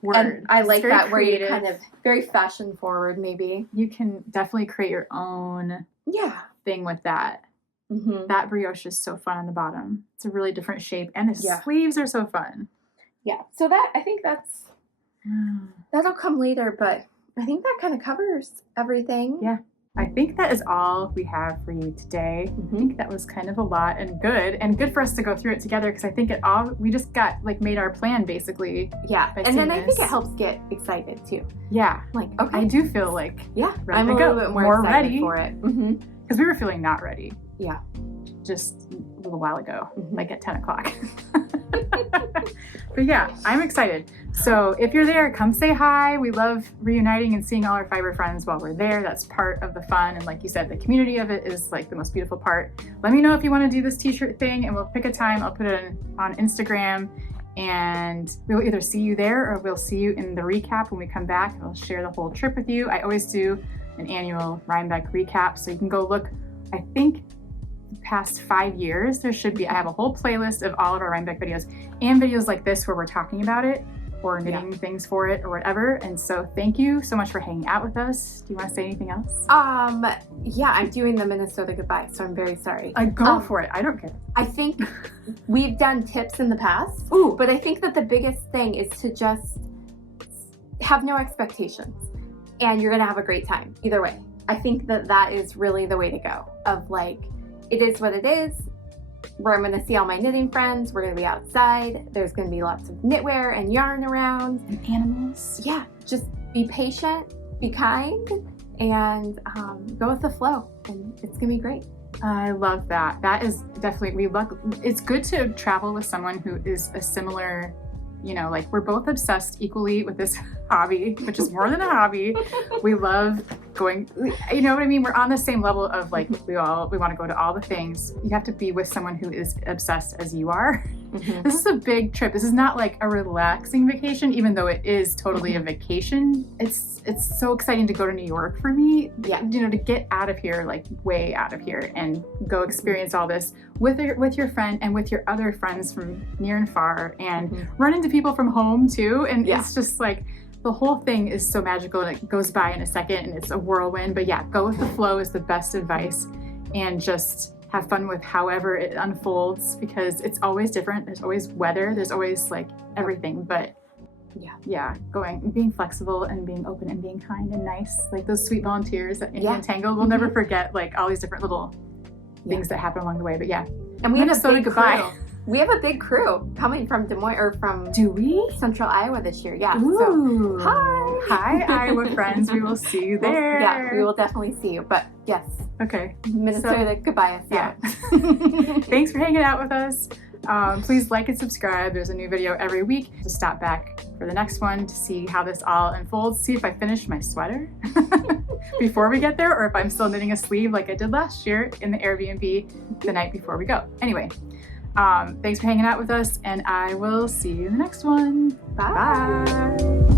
word. And I like that creative. Where you kind of very fashion forward, maybe. You can definitely create your own thing with that. That brioche is so fun on the bottom. It's a really different shape, and the sleeves are so fun. Yeah. So I think that's that'll come later, but I think that kind of covers everything. Yeah. I think that is all we have for you today. I think that was kind of a lot and good for us to go through it together, because I think we just got like made our plan basically. Yeah, and then I think it helps get excited too. Yeah, like okay, I do feel like I'm a little bit more ready for it because we were feeling not ready. Yeah, just a little while ago, like at 10 o'clock. But yeah, I'm excited. So if you're there, come say hi. We love reuniting and seeing all our fiber friends while we're there. That's part of the fun. And like you said, the community of it is like the most beautiful part. Let me know if you want to do this t-shirt thing and we'll pick a time. I'll put it on Instagram and we'll either see you there or we'll see you in the recap when we come back, and I'll share the whole trip with you. I always do an annual Rhinebeck recap, so you can go look. I think the past 5 years, I have a whole playlist of all of our Rhinebeck videos and videos like this where we're talking about it or knitting things for it or whatever. And so thank you so much for hanging out with us. Do you want to say anything else? Yeah, I'm doing the Minnesota goodbye, so I'm very sorry. Go for it. I don't care. I think we've done tips in the past. But I think that the biggest thing is to just have no expectations and you're going to have a great time either way. I think that is really the way to go, of like, it is what it is. I'm going to see all my knitting friends. We're going to be outside. There's going to be lots of knitwear and yarn around. And animals. Yeah, just be patient, be kind, and go with the flow. And it's going to be great. I love that. That is definitely, it's good to travel with someone who is a similar, like we're both obsessed equally with this hobby, which is more than a hobby. We love going, you know what I mean? We're on the same level of like, we want to go to all the things. You have to be with someone who is obsessed as you are. This is a big trip. This is not like a relaxing vacation, even though it is totally a vacation. It's so exciting to go to New York for me. Yeah. To get out of here, like way out of here, and go experience all this with your friend and with your other friends from near and far, and run into people from home too. And it's just like, the whole thing is so magical and it goes by in a second and it's a whirlwind. But yeah, go with the flow is the best advice, and just have fun with however it unfolds, because it's always different. There's always weather, there's always like everything, but being flexible and being open and being kind and nice, like those sweet volunteers at Indian Tangle. We'll never forget like all these different little things that happen along the way. But yeah, and we Minnesota have a big goodbye. Crew. We have a big crew coming from Des Moines, or from Central Iowa this year. Yeah. Ooh. So, hi Iowa friends. We will see you there. Yeah, we will definitely see you. But yes. Okay. Minnesota goodbye us out. Thanks for hanging out with us. Please like and subscribe. There's a new video every week. Just stop back for the next one to see how this all unfolds. See if I finish my sweater before we get there, or if I'm still knitting a sleeve like I did last year in the Airbnb the night before we go. Anyway, thanks for hanging out with us, and I will see you in the next one. Bye.